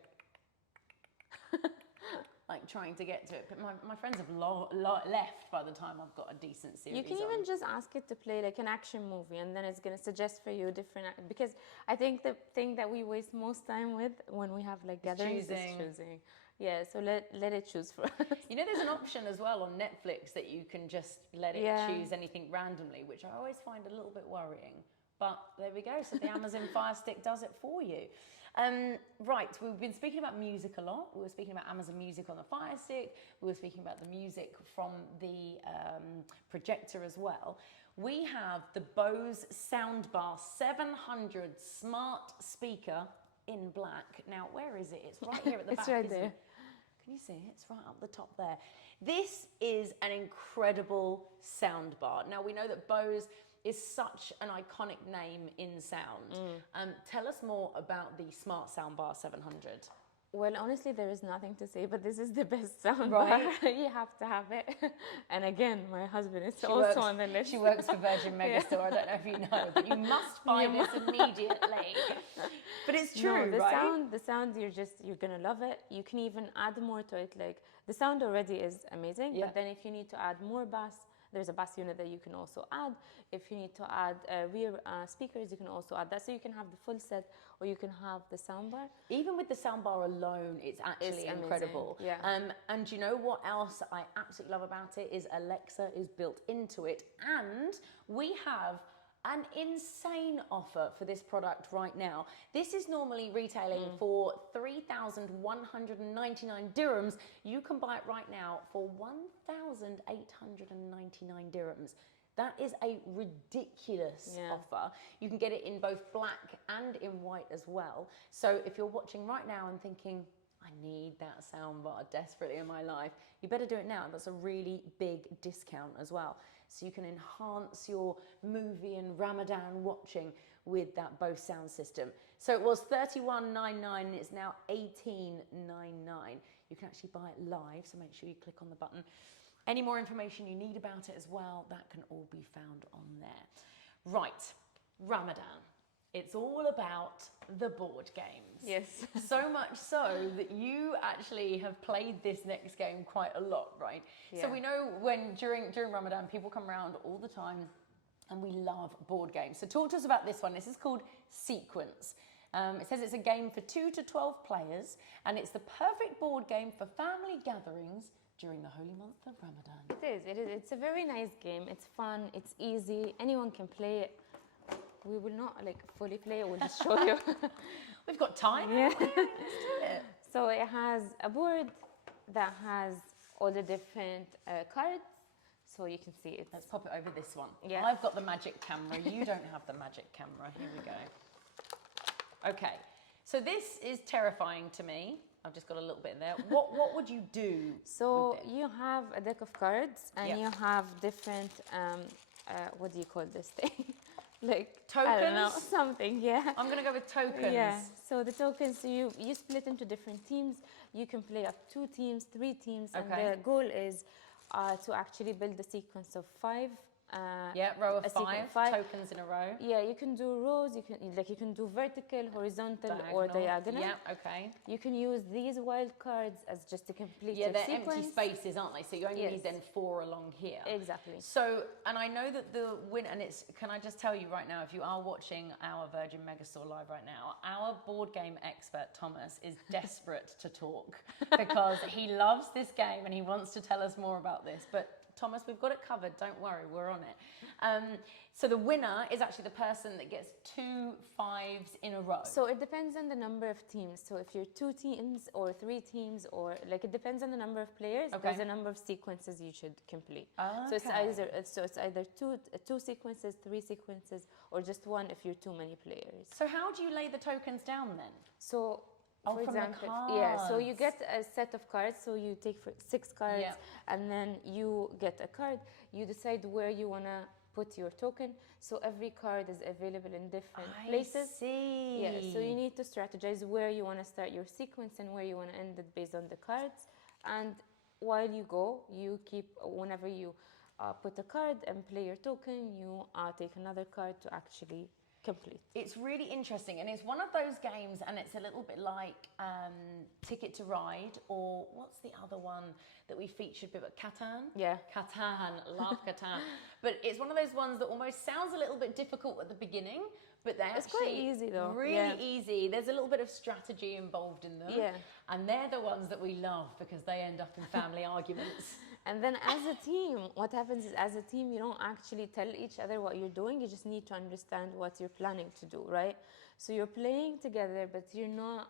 like trying to get to it. But my friends have left by the time I've got a decent series you can on. even just ask it to play like an action movie, and then it's gonna suggest for you different. Because I think the thing that we waste most time with when we have like gatherings is choosing. Yeah, so let it choose for us. You know, there's an option as well on Netflix that you can just let it choose anything randomly, which I always find a little bit worrying. But there we go. So the Amazon Fire Stick does it for you. Right, we've been speaking about music a lot. We were speaking about Amazon Music on the Fire Stick. We were speaking about the music from the projector as well. We have the Bose Soundbar 700 smart speaker in black. Now, where is it? It's right here at the It's back, right isn't there. it? Can you see it? It's right up the top there. This is an incredible soundbar. Now, we know that Bose is such an iconic name in sound. Tell us more about the Smart Soundbar 700. Well, honestly, there is nothing to say, but this is the best sound Right. bar. You have to have it. And again, my husband is also on the list. She works for Virgin Megastore. I don't know if you know, but you must buy this immediately. But it's true, no, right? The sound, you're gonna love it. You can even add more to it. Like the sound already is amazing, Yeah. but then if you need to add more bass, There's a bass unit that you can also add. If you need to add rear speakers, you can also add that. So you can have the full set, or you can have the soundbar. Even with the soundbar alone, it's actually incredible. Yeah. And you know what else I absolutely love about it is Alexa is built into it. And we have an insane offer for this product right now. This is normally retailing for 3,199 dirhams. You can buy it right now for 1,899 dirhams. That is a ridiculous offer. You can get it in both black and in white as well. So if you're watching right now and thinking, I need that soundbar desperately in my life, you better do it now. That's a really big discount as well. So you can enhance your movie and Ramadan watching with that Bose sound system. So it was $31.99 and it's now $18.99. You can actually buy it live, so make sure you click on the button. Any more information you need about it as well, that can all be found on there. Right, Ramadan. It's all about the board games. Yes. So much so that you actually have played this next game quite a lot, right? Yeah. So we know when during Ramadan, people come around all the time and we love board games. So talk to us about this one. This is called Sequence. It says it's a game for 2 to 12 players, and it's the perfect board game for family gatherings during the holy month of Ramadan. It is. It's a very nice game. It's fun. It's easy. Anyone can play it. We will not fully play it. We'll just show you. We've got time. Yeah. Let's do it. So it has a board that has all the different cards. So you can see it. Let's pop it over this one. Yeah. I've got the magic camera. You don't have the magic camera. Here we go. Okay. So this is terrifying to me. I've just got a little bit in there. What would you do? So you have a deck of cards, and you have different, what do you call this thing? Tokens? I don't know, something, yeah. I'm going to go with tokens. Yeah, so the tokens, so you split into different teams. You can play up 2 teams, 3 teams, and the goal is to actually build a sequence of 5. Row of 5 tokens in a row. Yeah, you can do rows. You can do vertical, horizontal, or diagonal. Yeah, okay. You can use these wild cards as just to complete your sequence. Yeah, they're empty spaces, aren't they? So you only need then 4 along here. Exactly. So, and I know that the win, and it's, can I just tell you right now, if you are watching our Virgin Megastore live right now, our board game expert, Thomas, is desperate to talk because he loves this game and he wants to tell us more about this. But Thomas, we've got it covered. Don't worry, we're on it. So the winner is actually the person that gets 2 5s in a row. So it depends on the number of teams. So if you're 2 teams or 3 teams, or it depends on the number of players. There's a number of sequences you should complete. So it's either two sequences, 3 sequences, or just 1 if you're too many players. So how do you lay the tokens down then? So for from example, the cards. so you get a set of cards. So you take 6 cards, and then you get a card. You decide where you want to put your token. So every card is available in different places. I see. Yeah, so you need to strategize where you want to start your sequence and where you want to end it based on the cards. And while you go, you keep, whenever you put a card and play your token, you take another card to actually complete. It's really interesting, and it's one of those games, and it's a little bit like Ticket to Ride, or what's the other one that we featured? Catan? Yeah. Catan, love Catan. But it's one of those ones that almost sounds a little bit difficult at the beginning, but they're It's actually quite easy though. Really easy. There's a little bit of strategy involved in them. Yeah. And they're the ones that we love because they end up in family arguments. And then as a team, what happens is as a team, you don't actually tell each other what you're doing. You just need to understand what you're planning to do, right? So you're playing together, but you're not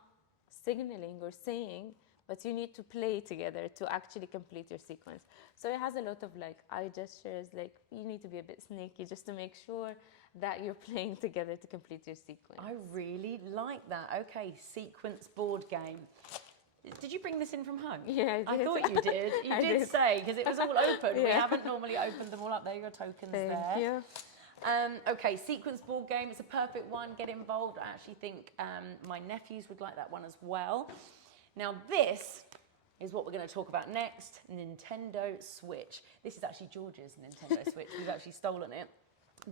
signaling or saying, but you need to play together to actually complete your sequence. So it has a lot of eye gestures, you need to be a bit sneaky just to make sure that you're playing together to complete your sequence. I really like that. Okay, sequence board game. Did you bring this in from home? Yeah, I did. I thought you did. You did say, because it was all open. We haven't normally opened them all up. There are your tokens there. Thank you. Okay, sequence board game. It's a perfect one. Get involved. I actually think my nephews would like that one as well. Now this is what we're going to talk about next, Nintendo Switch. This is actually George's Nintendo Switch. We've actually stolen it.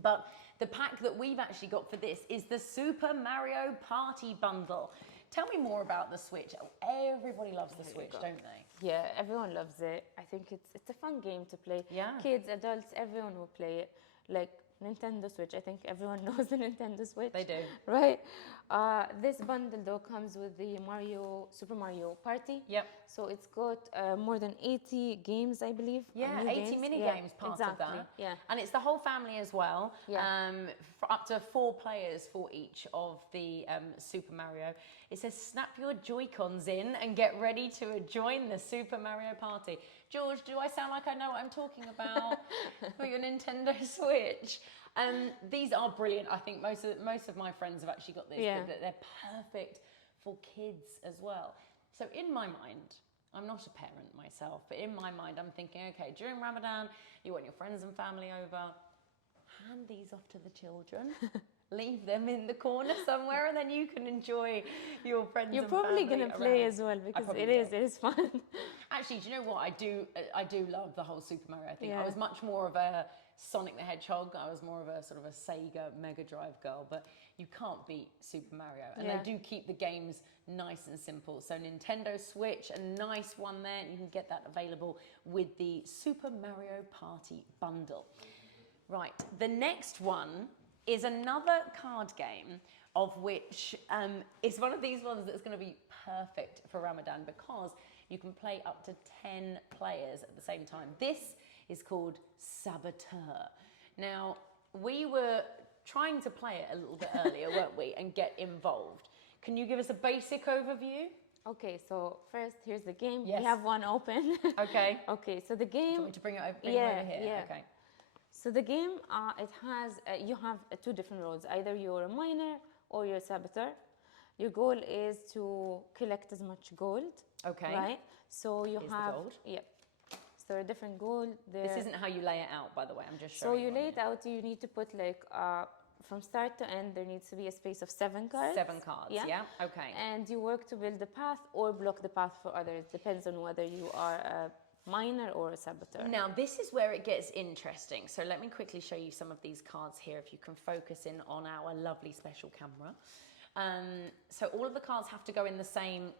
But the pack that we've actually got for this is the Super Mario Party Bundle. Tell me more about the Switch. Everybody loves the Switch, don't they? Yeah, everyone loves it. I think it's a fun game to play. Yeah. Kids, adults, everyone will play it. Like Nintendo Switch, I think everyone knows the Nintendo Switch. They do. Right? This bundle though comes with the Super Mario Party. Yep. So it's got more than 80 games, I believe. Yeah, new 80 mini games part of that. Yeah. And it's the whole family as well. Yeah. For up to 4 players for each of the Super Mario. It says snap your Joy-Cons in and get ready to join the Super Mario Party. George, do I sound like I know what I'm talking about for your Nintendo Switch? These are brilliant. I think most of my friends have actually got this. Yeah. They're perfect for kids as well. So in my mind, I'm not a parent myself, but in my mind, I'm thinking, okay, during Ramadan, you want your friends and family over, hand these off to the children, leave them in the corner somewhere, and then you can enjoy your friends You're and probably family going to play around. as well because probably it is fun. Actually, do you know what? I do love the whole Super Mario thing. I Yeah. was much more of a Sonic the Hedgehog. I was more of a sort of a Sega Mega Drive girl, but you can't beat Super Mario. And Yeah. they do keep the games nice and simple. So Nintendo Switch, a nice one there. You can get that available with the Super Mario Party bundle. Right, the next one is another card game of which is one of these ones that's going to be perfect for Ramadan because you can play up to 10 players at the same time. This is called Saboteur. Now, we were trying to play it a little bit earlier, weren't we, and get involved. Can you give us a basic overview? Okay, so first here's the game. Yes. We have one open. Okay. Okay, so the Do you game. want me to bring it over, bring it over here? Yeah. Okay. So the game, it has you have 2 different roles. Either you're a miner or you're a saboteur. Your goal is to collect as much gold. Okay. Right. So you Here's the have gold. Yep. So a different goal. This isn't how you lay it out, by the way. I'm just So showing you on lay here. it out. You need to put like from start to end. There needs to be a space of 7 cards. 7 cards. Yeah. Okay. And you work to build the path or block the path for others. Depends on whether you are a miner or a saboteur. Now, this is where it gets interesting. So let me quickly show you some of these cards here, if you can focus in on our lovely special camera. So all of the cards have to go in the same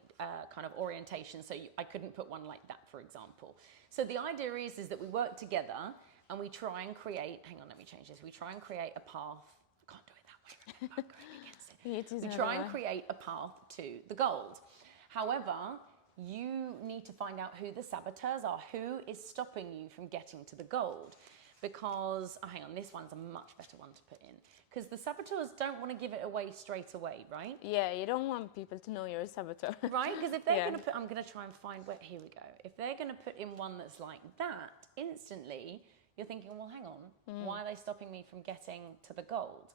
kind of orientation. So I couldn't put one like that, for example. So the idea is that we work together and we try and create, hang on, let me change this. We try and create a path. I can't do it that way, remember, I'm going against it. We try and create a path to the gold. However, you need to find out who the saboteurs are, who is stopping you from getting to the gold. Because, hang on, this one's a much better one to put in. Because the saboteurs don't want to give it away straight away, right? Yeah, you don't want people to know you're a saboteur. Right? Because if they're Yeah. going to put, I'm going to try and find where, here we go. If they're going to put in one that's like that, instantly, you're thinking, well, hang on, why are they stopping me from getting to the gold?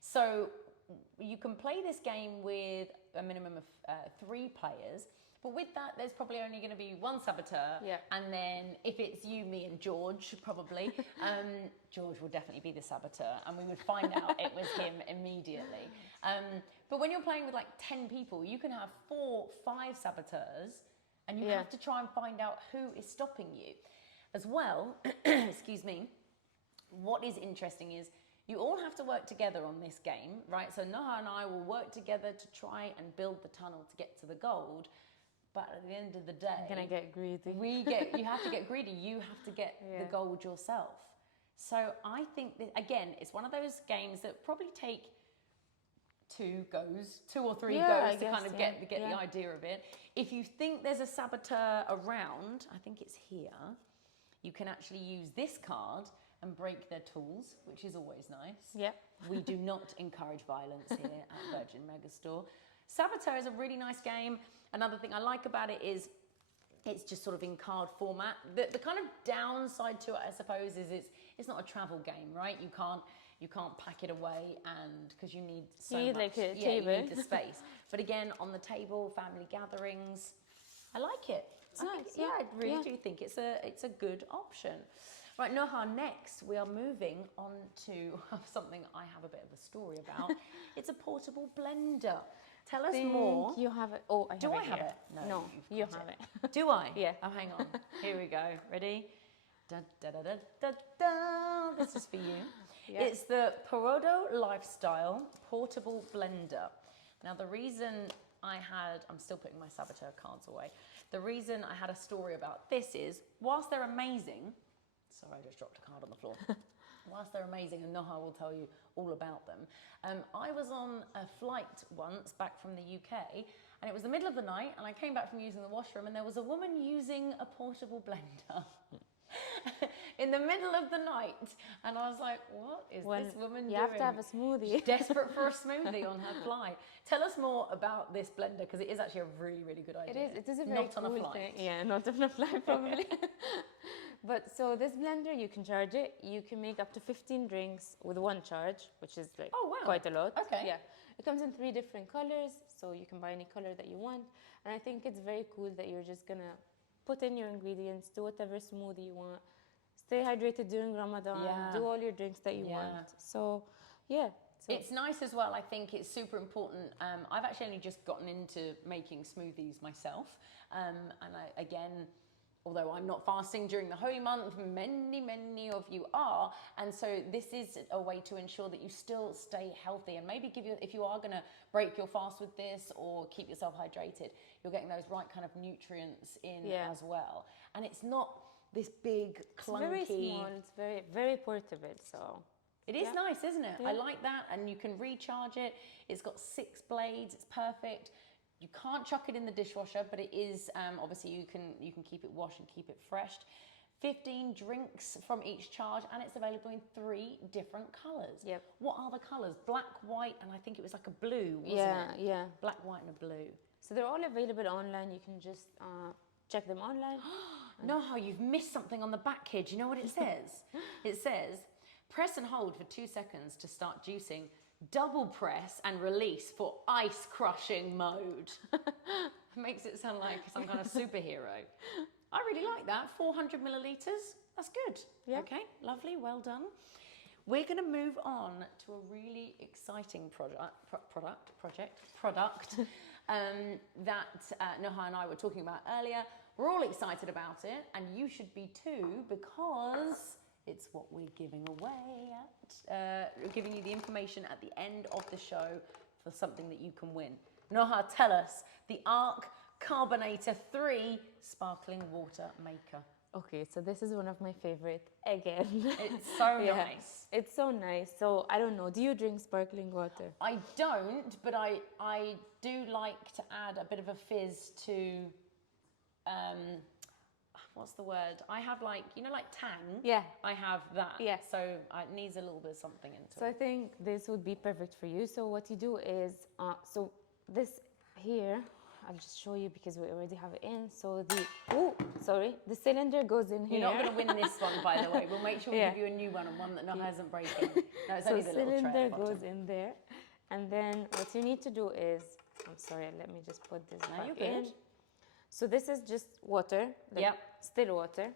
So you can play this game with a minimum of 3 players. But with that, there's probably only going to be 1 saboteur. Yeah. And then if it's you, me, and George, probably, George will definitely be the saboteur. And we would find out it was him immediately. But when you're playing with like 10 people, you can have 4, 5 saboteurs. And you have to try and find out who is stopping you. As well, excuse me, what is interesting is you all have to work together on this game, right? So Noha and I will work together to try and build the tunnel to get to the gold. But at the end of the day, I'm gonna get greedy. you have to get greedy. You have to get the gold yourself. So I think that, again, it's one of those games that probably take 2 or 3 goes to kind of get the idea of it. If you think there's a saboteur around, I think it's here, you can actually use this card and break their tools, which is always nice. Yep. We do not encourage violence here at Virgin Megastore. Saboteur is a really nice game. Another thing I like about it is it's just sort of in card format. The kind of downside to it, I suppose, is it's not a travel game, right? You can't pack it away, and because you need so much. Like a you table. need the space. But again, on the table, family gatherings, I like it. It's nice. I really do think it's a good option. Right, Noha, next we are moving on to something I have a bit of a story about. It's a portable blender. Tell us more. You have it. Oh, I have Do it I have here. it? No, you've you got have it. Do I? Yeah. Oh, hang on. Here we go. Ready? Da, da, da, da, da, da. This is for you. Yeah. It's the Perodo Lifestyle Portable Blender. Now, the reason I'm still putting my saboteur cards away. The reason I had a story about this is, whilst they're amazing, sorry, I just dropped a card on the floor. Whilst they're amazing, and Noha will tell you all about them, I was on a flight once back from the UK, and it was the middle of the night, and I came back from using the washroom, and there was a woman using a portable blender. In the middle of the night, and I was like, what is this woman doing? You have to have a smoothie. She's desperate for a smoothie on her flight. Tell us more about this blender, because it is actually a really, really good idea. It is a very not cool on a flight. thing. Yeah, not on a flight probably. But so this blender, you can charge it. You can make up to 15 drinks with one charge, which is like quite a lot. Okay. Yeah. It comes in 3 different colors, so you can buy any color that you want. And I think it's very cool that you're just gonna put in your ingredients, do whatever smoothie you want, stay hydrated during Ramadan, do all your drinks that you want. So, yeah. So it's nice as well. I think it's super important. I've actually only just gotten into making smoothies myself. And again, although I'm not fasting during the holy month, many of you are. And so this is a way to ensure that you still stay healthy, and maybe if you are going to break your fast with this or keep yourself hydrated, you're getting those right kind of nutrients in as well. And it's not this big, clunky... It's very small, it's very, very portable, so... It is nice, isn't it? I like that, and you can recharge it. It's got 6 blades, it's perfect. You can't chuck it in the dishwasher, but it is, obviously you can keep it washed and keep it fresh. 15 drinks from each charge, and it's available in 3 different colours. Yep. What are the colours? Black, white, and I think it was like a blue, wasn't it? Yeah. Black, white, and a blue. So they're all available online. You can just check them online. No, you've missed something on the back here. Do you know what it says? It says, press and hold for 2 seconds to start juicing. Double press and release for ice crushing mode. Makes it sound like some kind of superhero. I really like that. 400 millilitres. That's good. Yeah. Okay, lovely. Well done. We're going to move on to a really exciting project that Noha and I were talking about earlier. We're all excited about it, and you should be too, because it's what we're giving away giving you the information at the end of the show for something that you can win. Noha, tell us, the Arc Carbonator 3 Sparkling Water Maker. Okay, so this is one of my favorite again. It's so nice. It's so nice. So I don't know, do you drink sparkling water? I don't, but I do like to add a bit of a fizz to, what's the word? I have like, like Tang. Yeah. I have that. Yeah. So it needs a little bit of something into So it. I think this would be perfect for you. So what you do is, so this here, I'll just show you because we already have it in. So the cylinder goes in here. You're not going to win this one, by the way. We'll make sure we give you a new one, and one that hasn't breaking. No, it's so only the little tray at cylinder the bottom. goes in there. And then what you need to do is, I'm sorry, let me just put this back you're good. in. So this is just water, still water.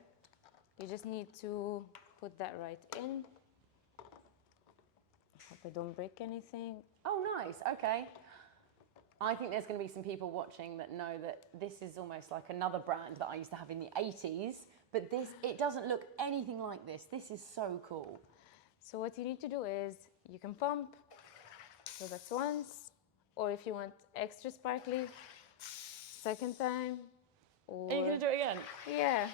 You just need to put that right in. Hope I don't break anything. Oh, nice. Okay. I think there's going to be some people watching that know that this is almost like another brand that I used to have in the 80s, but it doesn't look anything like this. This is so cool. So what you need to do is you can pump, so that's once, or if you want extra sparkly, second time. Or... Are you going to do it again? Yeah.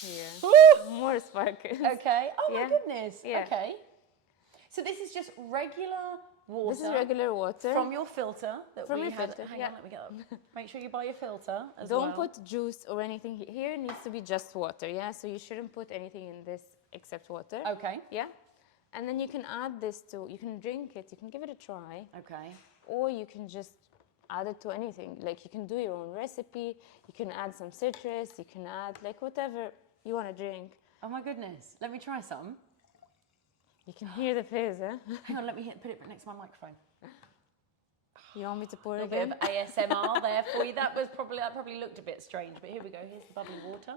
Here. Woo! More sparkles. Okay. Oh my goodness. Yeah. Okay. So this is just regular water. This is regular water. From your filter. From your filter. Hang on, let me get up. Make sure you buy your filter as well. Don't put juice or anything. Here it needs to be just water, yeah? So you shouldn't put anything in this except water. Okay. Yeah? And then you can add this you can drink it, you can give it a try. Okay. Or you can just add it to anything. Like you can do your own recipe, you can add some citrus, you can add like whatever you want to drink. Oh my goodness. Let me try some. You can hear the fizz, huh? Hang on, let me put it next to my microphone. You want me to pour A it bit again? of ASMR there for you. That probably looked a bit strange, but here we go. Here's the bubbly water.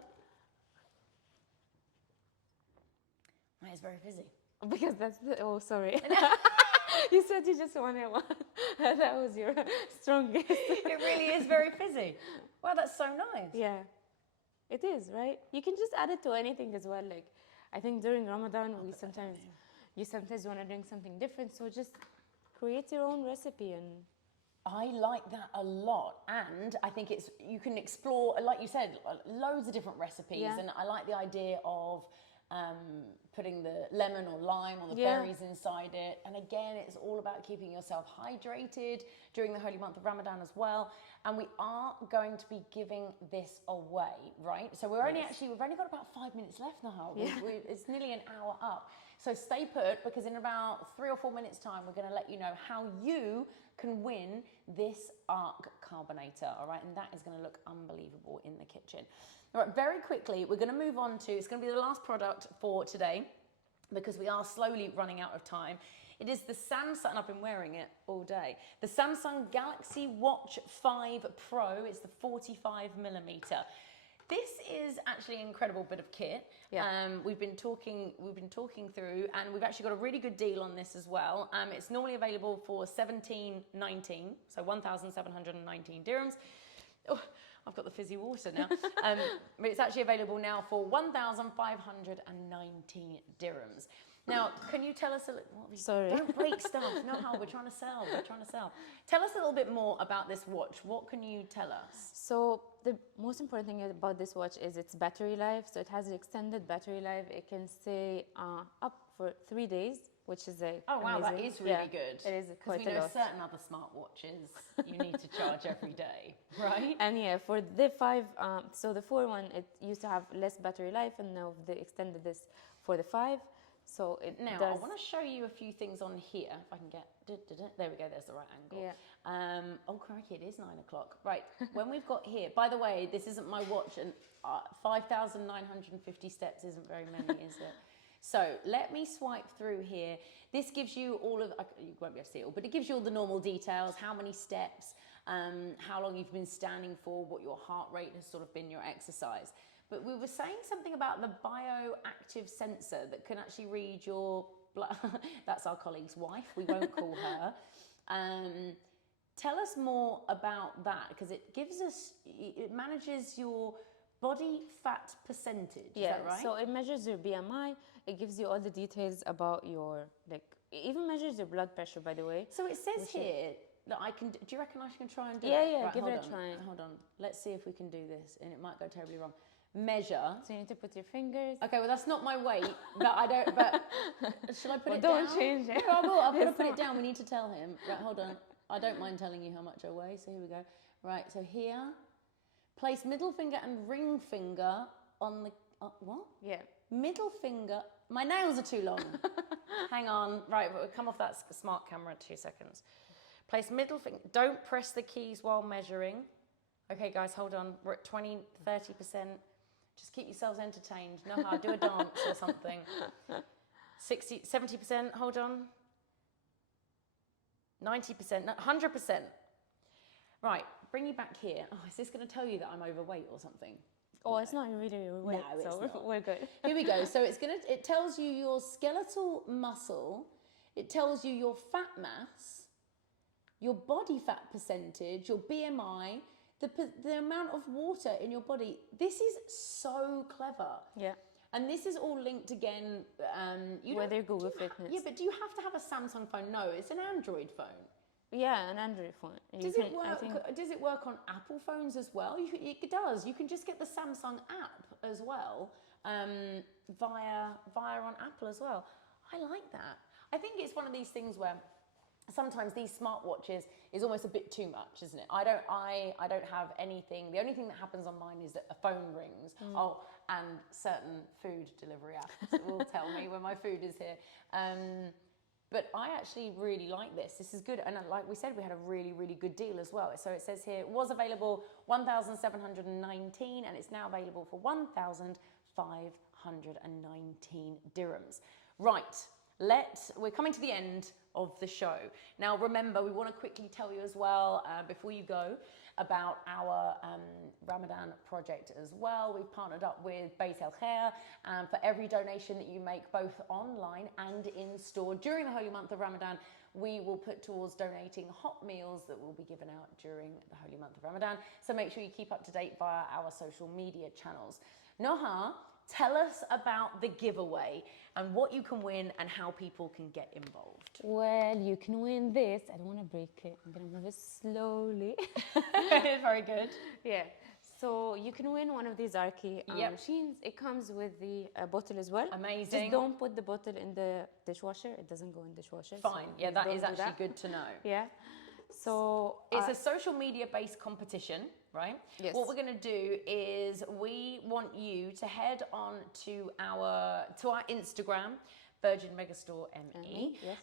That is very fizzy. Because that's oh, sorry. You said you just wanted one. That was your strongest. It really is very fizzy. Wow, that's so nice. Yeah, it is, right? You can just add it to anything as well. Like, I think during Ramadan, you sometimes want to drink something different. So just create your own recipe and I like that a lot, and I think you can explore, like you said, loads of different recipes, Yeah. and I like the idea of putting the lemon or lime or the Yeah. berries inside it. And again, it's all about keeping yourself hydrated during the holy month of Ramadan as well. And we are going to be giving this away, right? So we've only got about 5 minutes left now. Yeah. It's nearly an hour up. So stay put, because in about 3 or 4 minutes time, we're going to let you know how you can win this Arc carbonator, all right? And that is going to look unbelievable in the kitchen. All right, very quickly, we're going to move on to, it's going to be the last product for today, because we are slowly running out of time. It is the Samsung, and I've been wearing it all day, the Samsung Galaxy Watch 5 Pro. It's the 45mm. This is actually an incredible bit of kit. Yeah. We've been talking through, and we've actually got a really good deal on this as well. It's normally available for $1,719, so 1,719 dirhams. Oh, I've got the fizzy water now. But it's actually available now for 1,519 dirhams. Now, can you tell us a little? Sorry. Don't break stuff. No, we're trying to sell. We're trying to sell. Tell us a little bit more about this watch. What can you tell us? So the most important thing about this watch is its battery life. So it has an extended battery life. It can stay up for 3 days, which is amazing. That is really good. It is quite a lot. Because we know certain other smartwatches you need to charge every day, right? And yeah, for the 5, so the 4 one, it used to have less battery life, and now they extended this for the 5. So it now, does. I want to show you a few things on here, if I can get, there we go, there's the right angle. Yeah. Oh, crikey, it is 9 o'clock. Right, when we've got here, by the way, this isn't my watch, and 5,950 steps isn't very many, is it? So let me swipe through here. This gives you all of, you won't be able to see it all, but it gives you all the normal details, how many steps, how long you've been standing for, what your heart rate has sort of been, your exercise. But we were saying something about the bioactive sensor that can actually read your blood. That's our colleague's wife. We won't call her. Tell us more about that, because it manages your body fat percentage. Yeah, is that right? so it measures your BMI. It gives you all the details about your, it even measures your blood pressure, by the way. So it says here that I can, do you reckon I can try and do it? Yeah, Right, give it hold a on, try. Hold on. Let's see if we can do this, and it might go terribly wrong. Measure. So you need to put your fingers. Okay, well that's not my weight, but I don't. But shall I put it down? Don't change it. No, I will. I'm going to put it down. We need to tell him. Right, hold on. I don't mind telling you how much I weigh. So here we go. Right, so here, place middle finger and ring finger on the what? Yeah. Middle finger. My nails are too long. Hang on. Right, we'll come off that smart camera. 2 seconds. Place middle finger. Don't press the keys while measuring. Okay, guys, hold on. We're at 20, 30%. Just keep yourselves entertained. Know how, do a dance or something. 60, 70%, hold on. 90%, 100%. Right, bring you back here. Oh, is this going to tell you that I'm overweight or something? Oh, it's not really overweight, No, so it's not. we're good. Here we go. So it tells you your skeletal muscle. It tells you your fat mass, your body fat percentage, your BMI, the amount of water in your body. This is so clever. Yeah. And this is all linked again. Whether you Google Fitness. Yeah, but do you have to have a Samsung phone? No, it's an Android phone. Yeah, an Android phone. Does it work on Apple phones as well? It does. You can just get the Samsung app as well via on Apple as well. I like that. I think it's one of these things where sometimes these smartwatches is almost a bit too much, isn't it? I don't have anything. The only thing that happens on mine is that a phone rings. Oh, and certain food delivery apps will tell me when my food is here. But I actually really like this. This is good. And like we said, we had a really, really good deal as well. So it says here, it was available 1,719 and it's now available for 1,519 dirhams. Right. We're coming to the end of the show. Now, remember, we want to quickly tell you as well, before you go, about our Ramadan project as well. We've partnered up with Beit El Khair, and for every donation that you make, both online and in store during the holy month of Ramadan, we will put towards donating hot meals that will be given out during the holy month of Ramadan. So make sure you keep up to date via our social media channels. Noha, tell us about the giveaway and what you can win and how people can get involved. Well, you can win this. I don't want to break it. I'm going to move it slowly. Very good. Yeah. So you can win one of these Arki Yep. machines. It comes with the bottle as well. Amazing. Just don't put the bottle in the dishwasher. It doesn't go in dishwasher. Fine. So Yeah, please that don't is do actually that. good to know. Yeah. So It's a social media based competition, right? Yes. What we're going to do is we want you to head on to our Instagram, Virgin Megastore ME. Yes.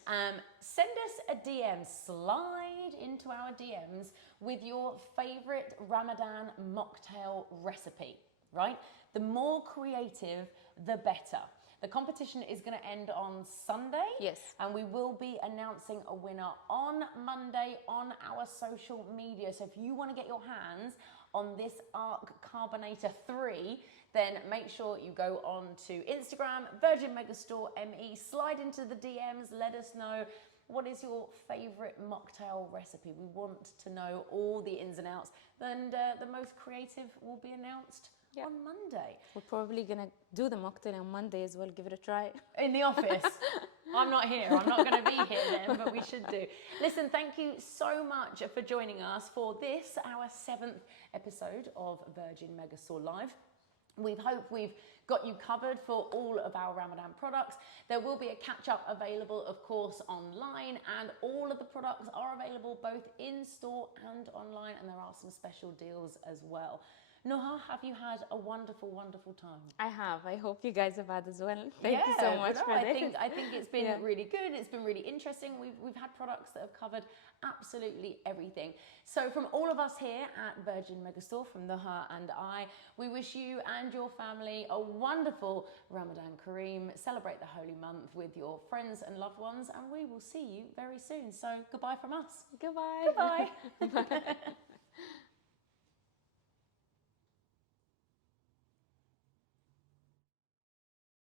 Send us a DM, slide into our DMs with your favorite Ramadan mocktail recipe, right? The more creative, the better. The competition is going to end on Sunday. Yes. And we will be announcing a winner on Monday on our social media. So if you want to get your hands on this Arc Carbonator 3, then make sure you go on to Instagram, Virgin Megastore ME, slide into the DMs, let us know what is your favorite mocktail recipe. We want to know all the ins and outs. And the most creative will be announced on Monday. We're probably going to do the mocktail on Monday as well. Give it a try. In the office. I'm not here. I'm not going to be here then, but we should do. Listen, thank you so much for joining us for this, our 7th episode of Virgin Megastore Live. We hope we've got you covered for all of our Ramadan products. There will be a catch-up available, of course, online, and all of the products are available both in-store and online, and there are some special deals as well. Noha, have you had a wonderful, wonderful time? I have. I hope you guys have had as well. Thank you so much for this. I think it's been really good. It's been really interesting. We've had products that have covered absolutely everything. So from all of us here at Virgin Megastore, from Noha and I, we wish you and your family a wonderful Ramadan Kareem. Celebrate the holy month with your friends and loved ones, and we will see you very soon. So goodbye from us. Goodbye. Goodbye.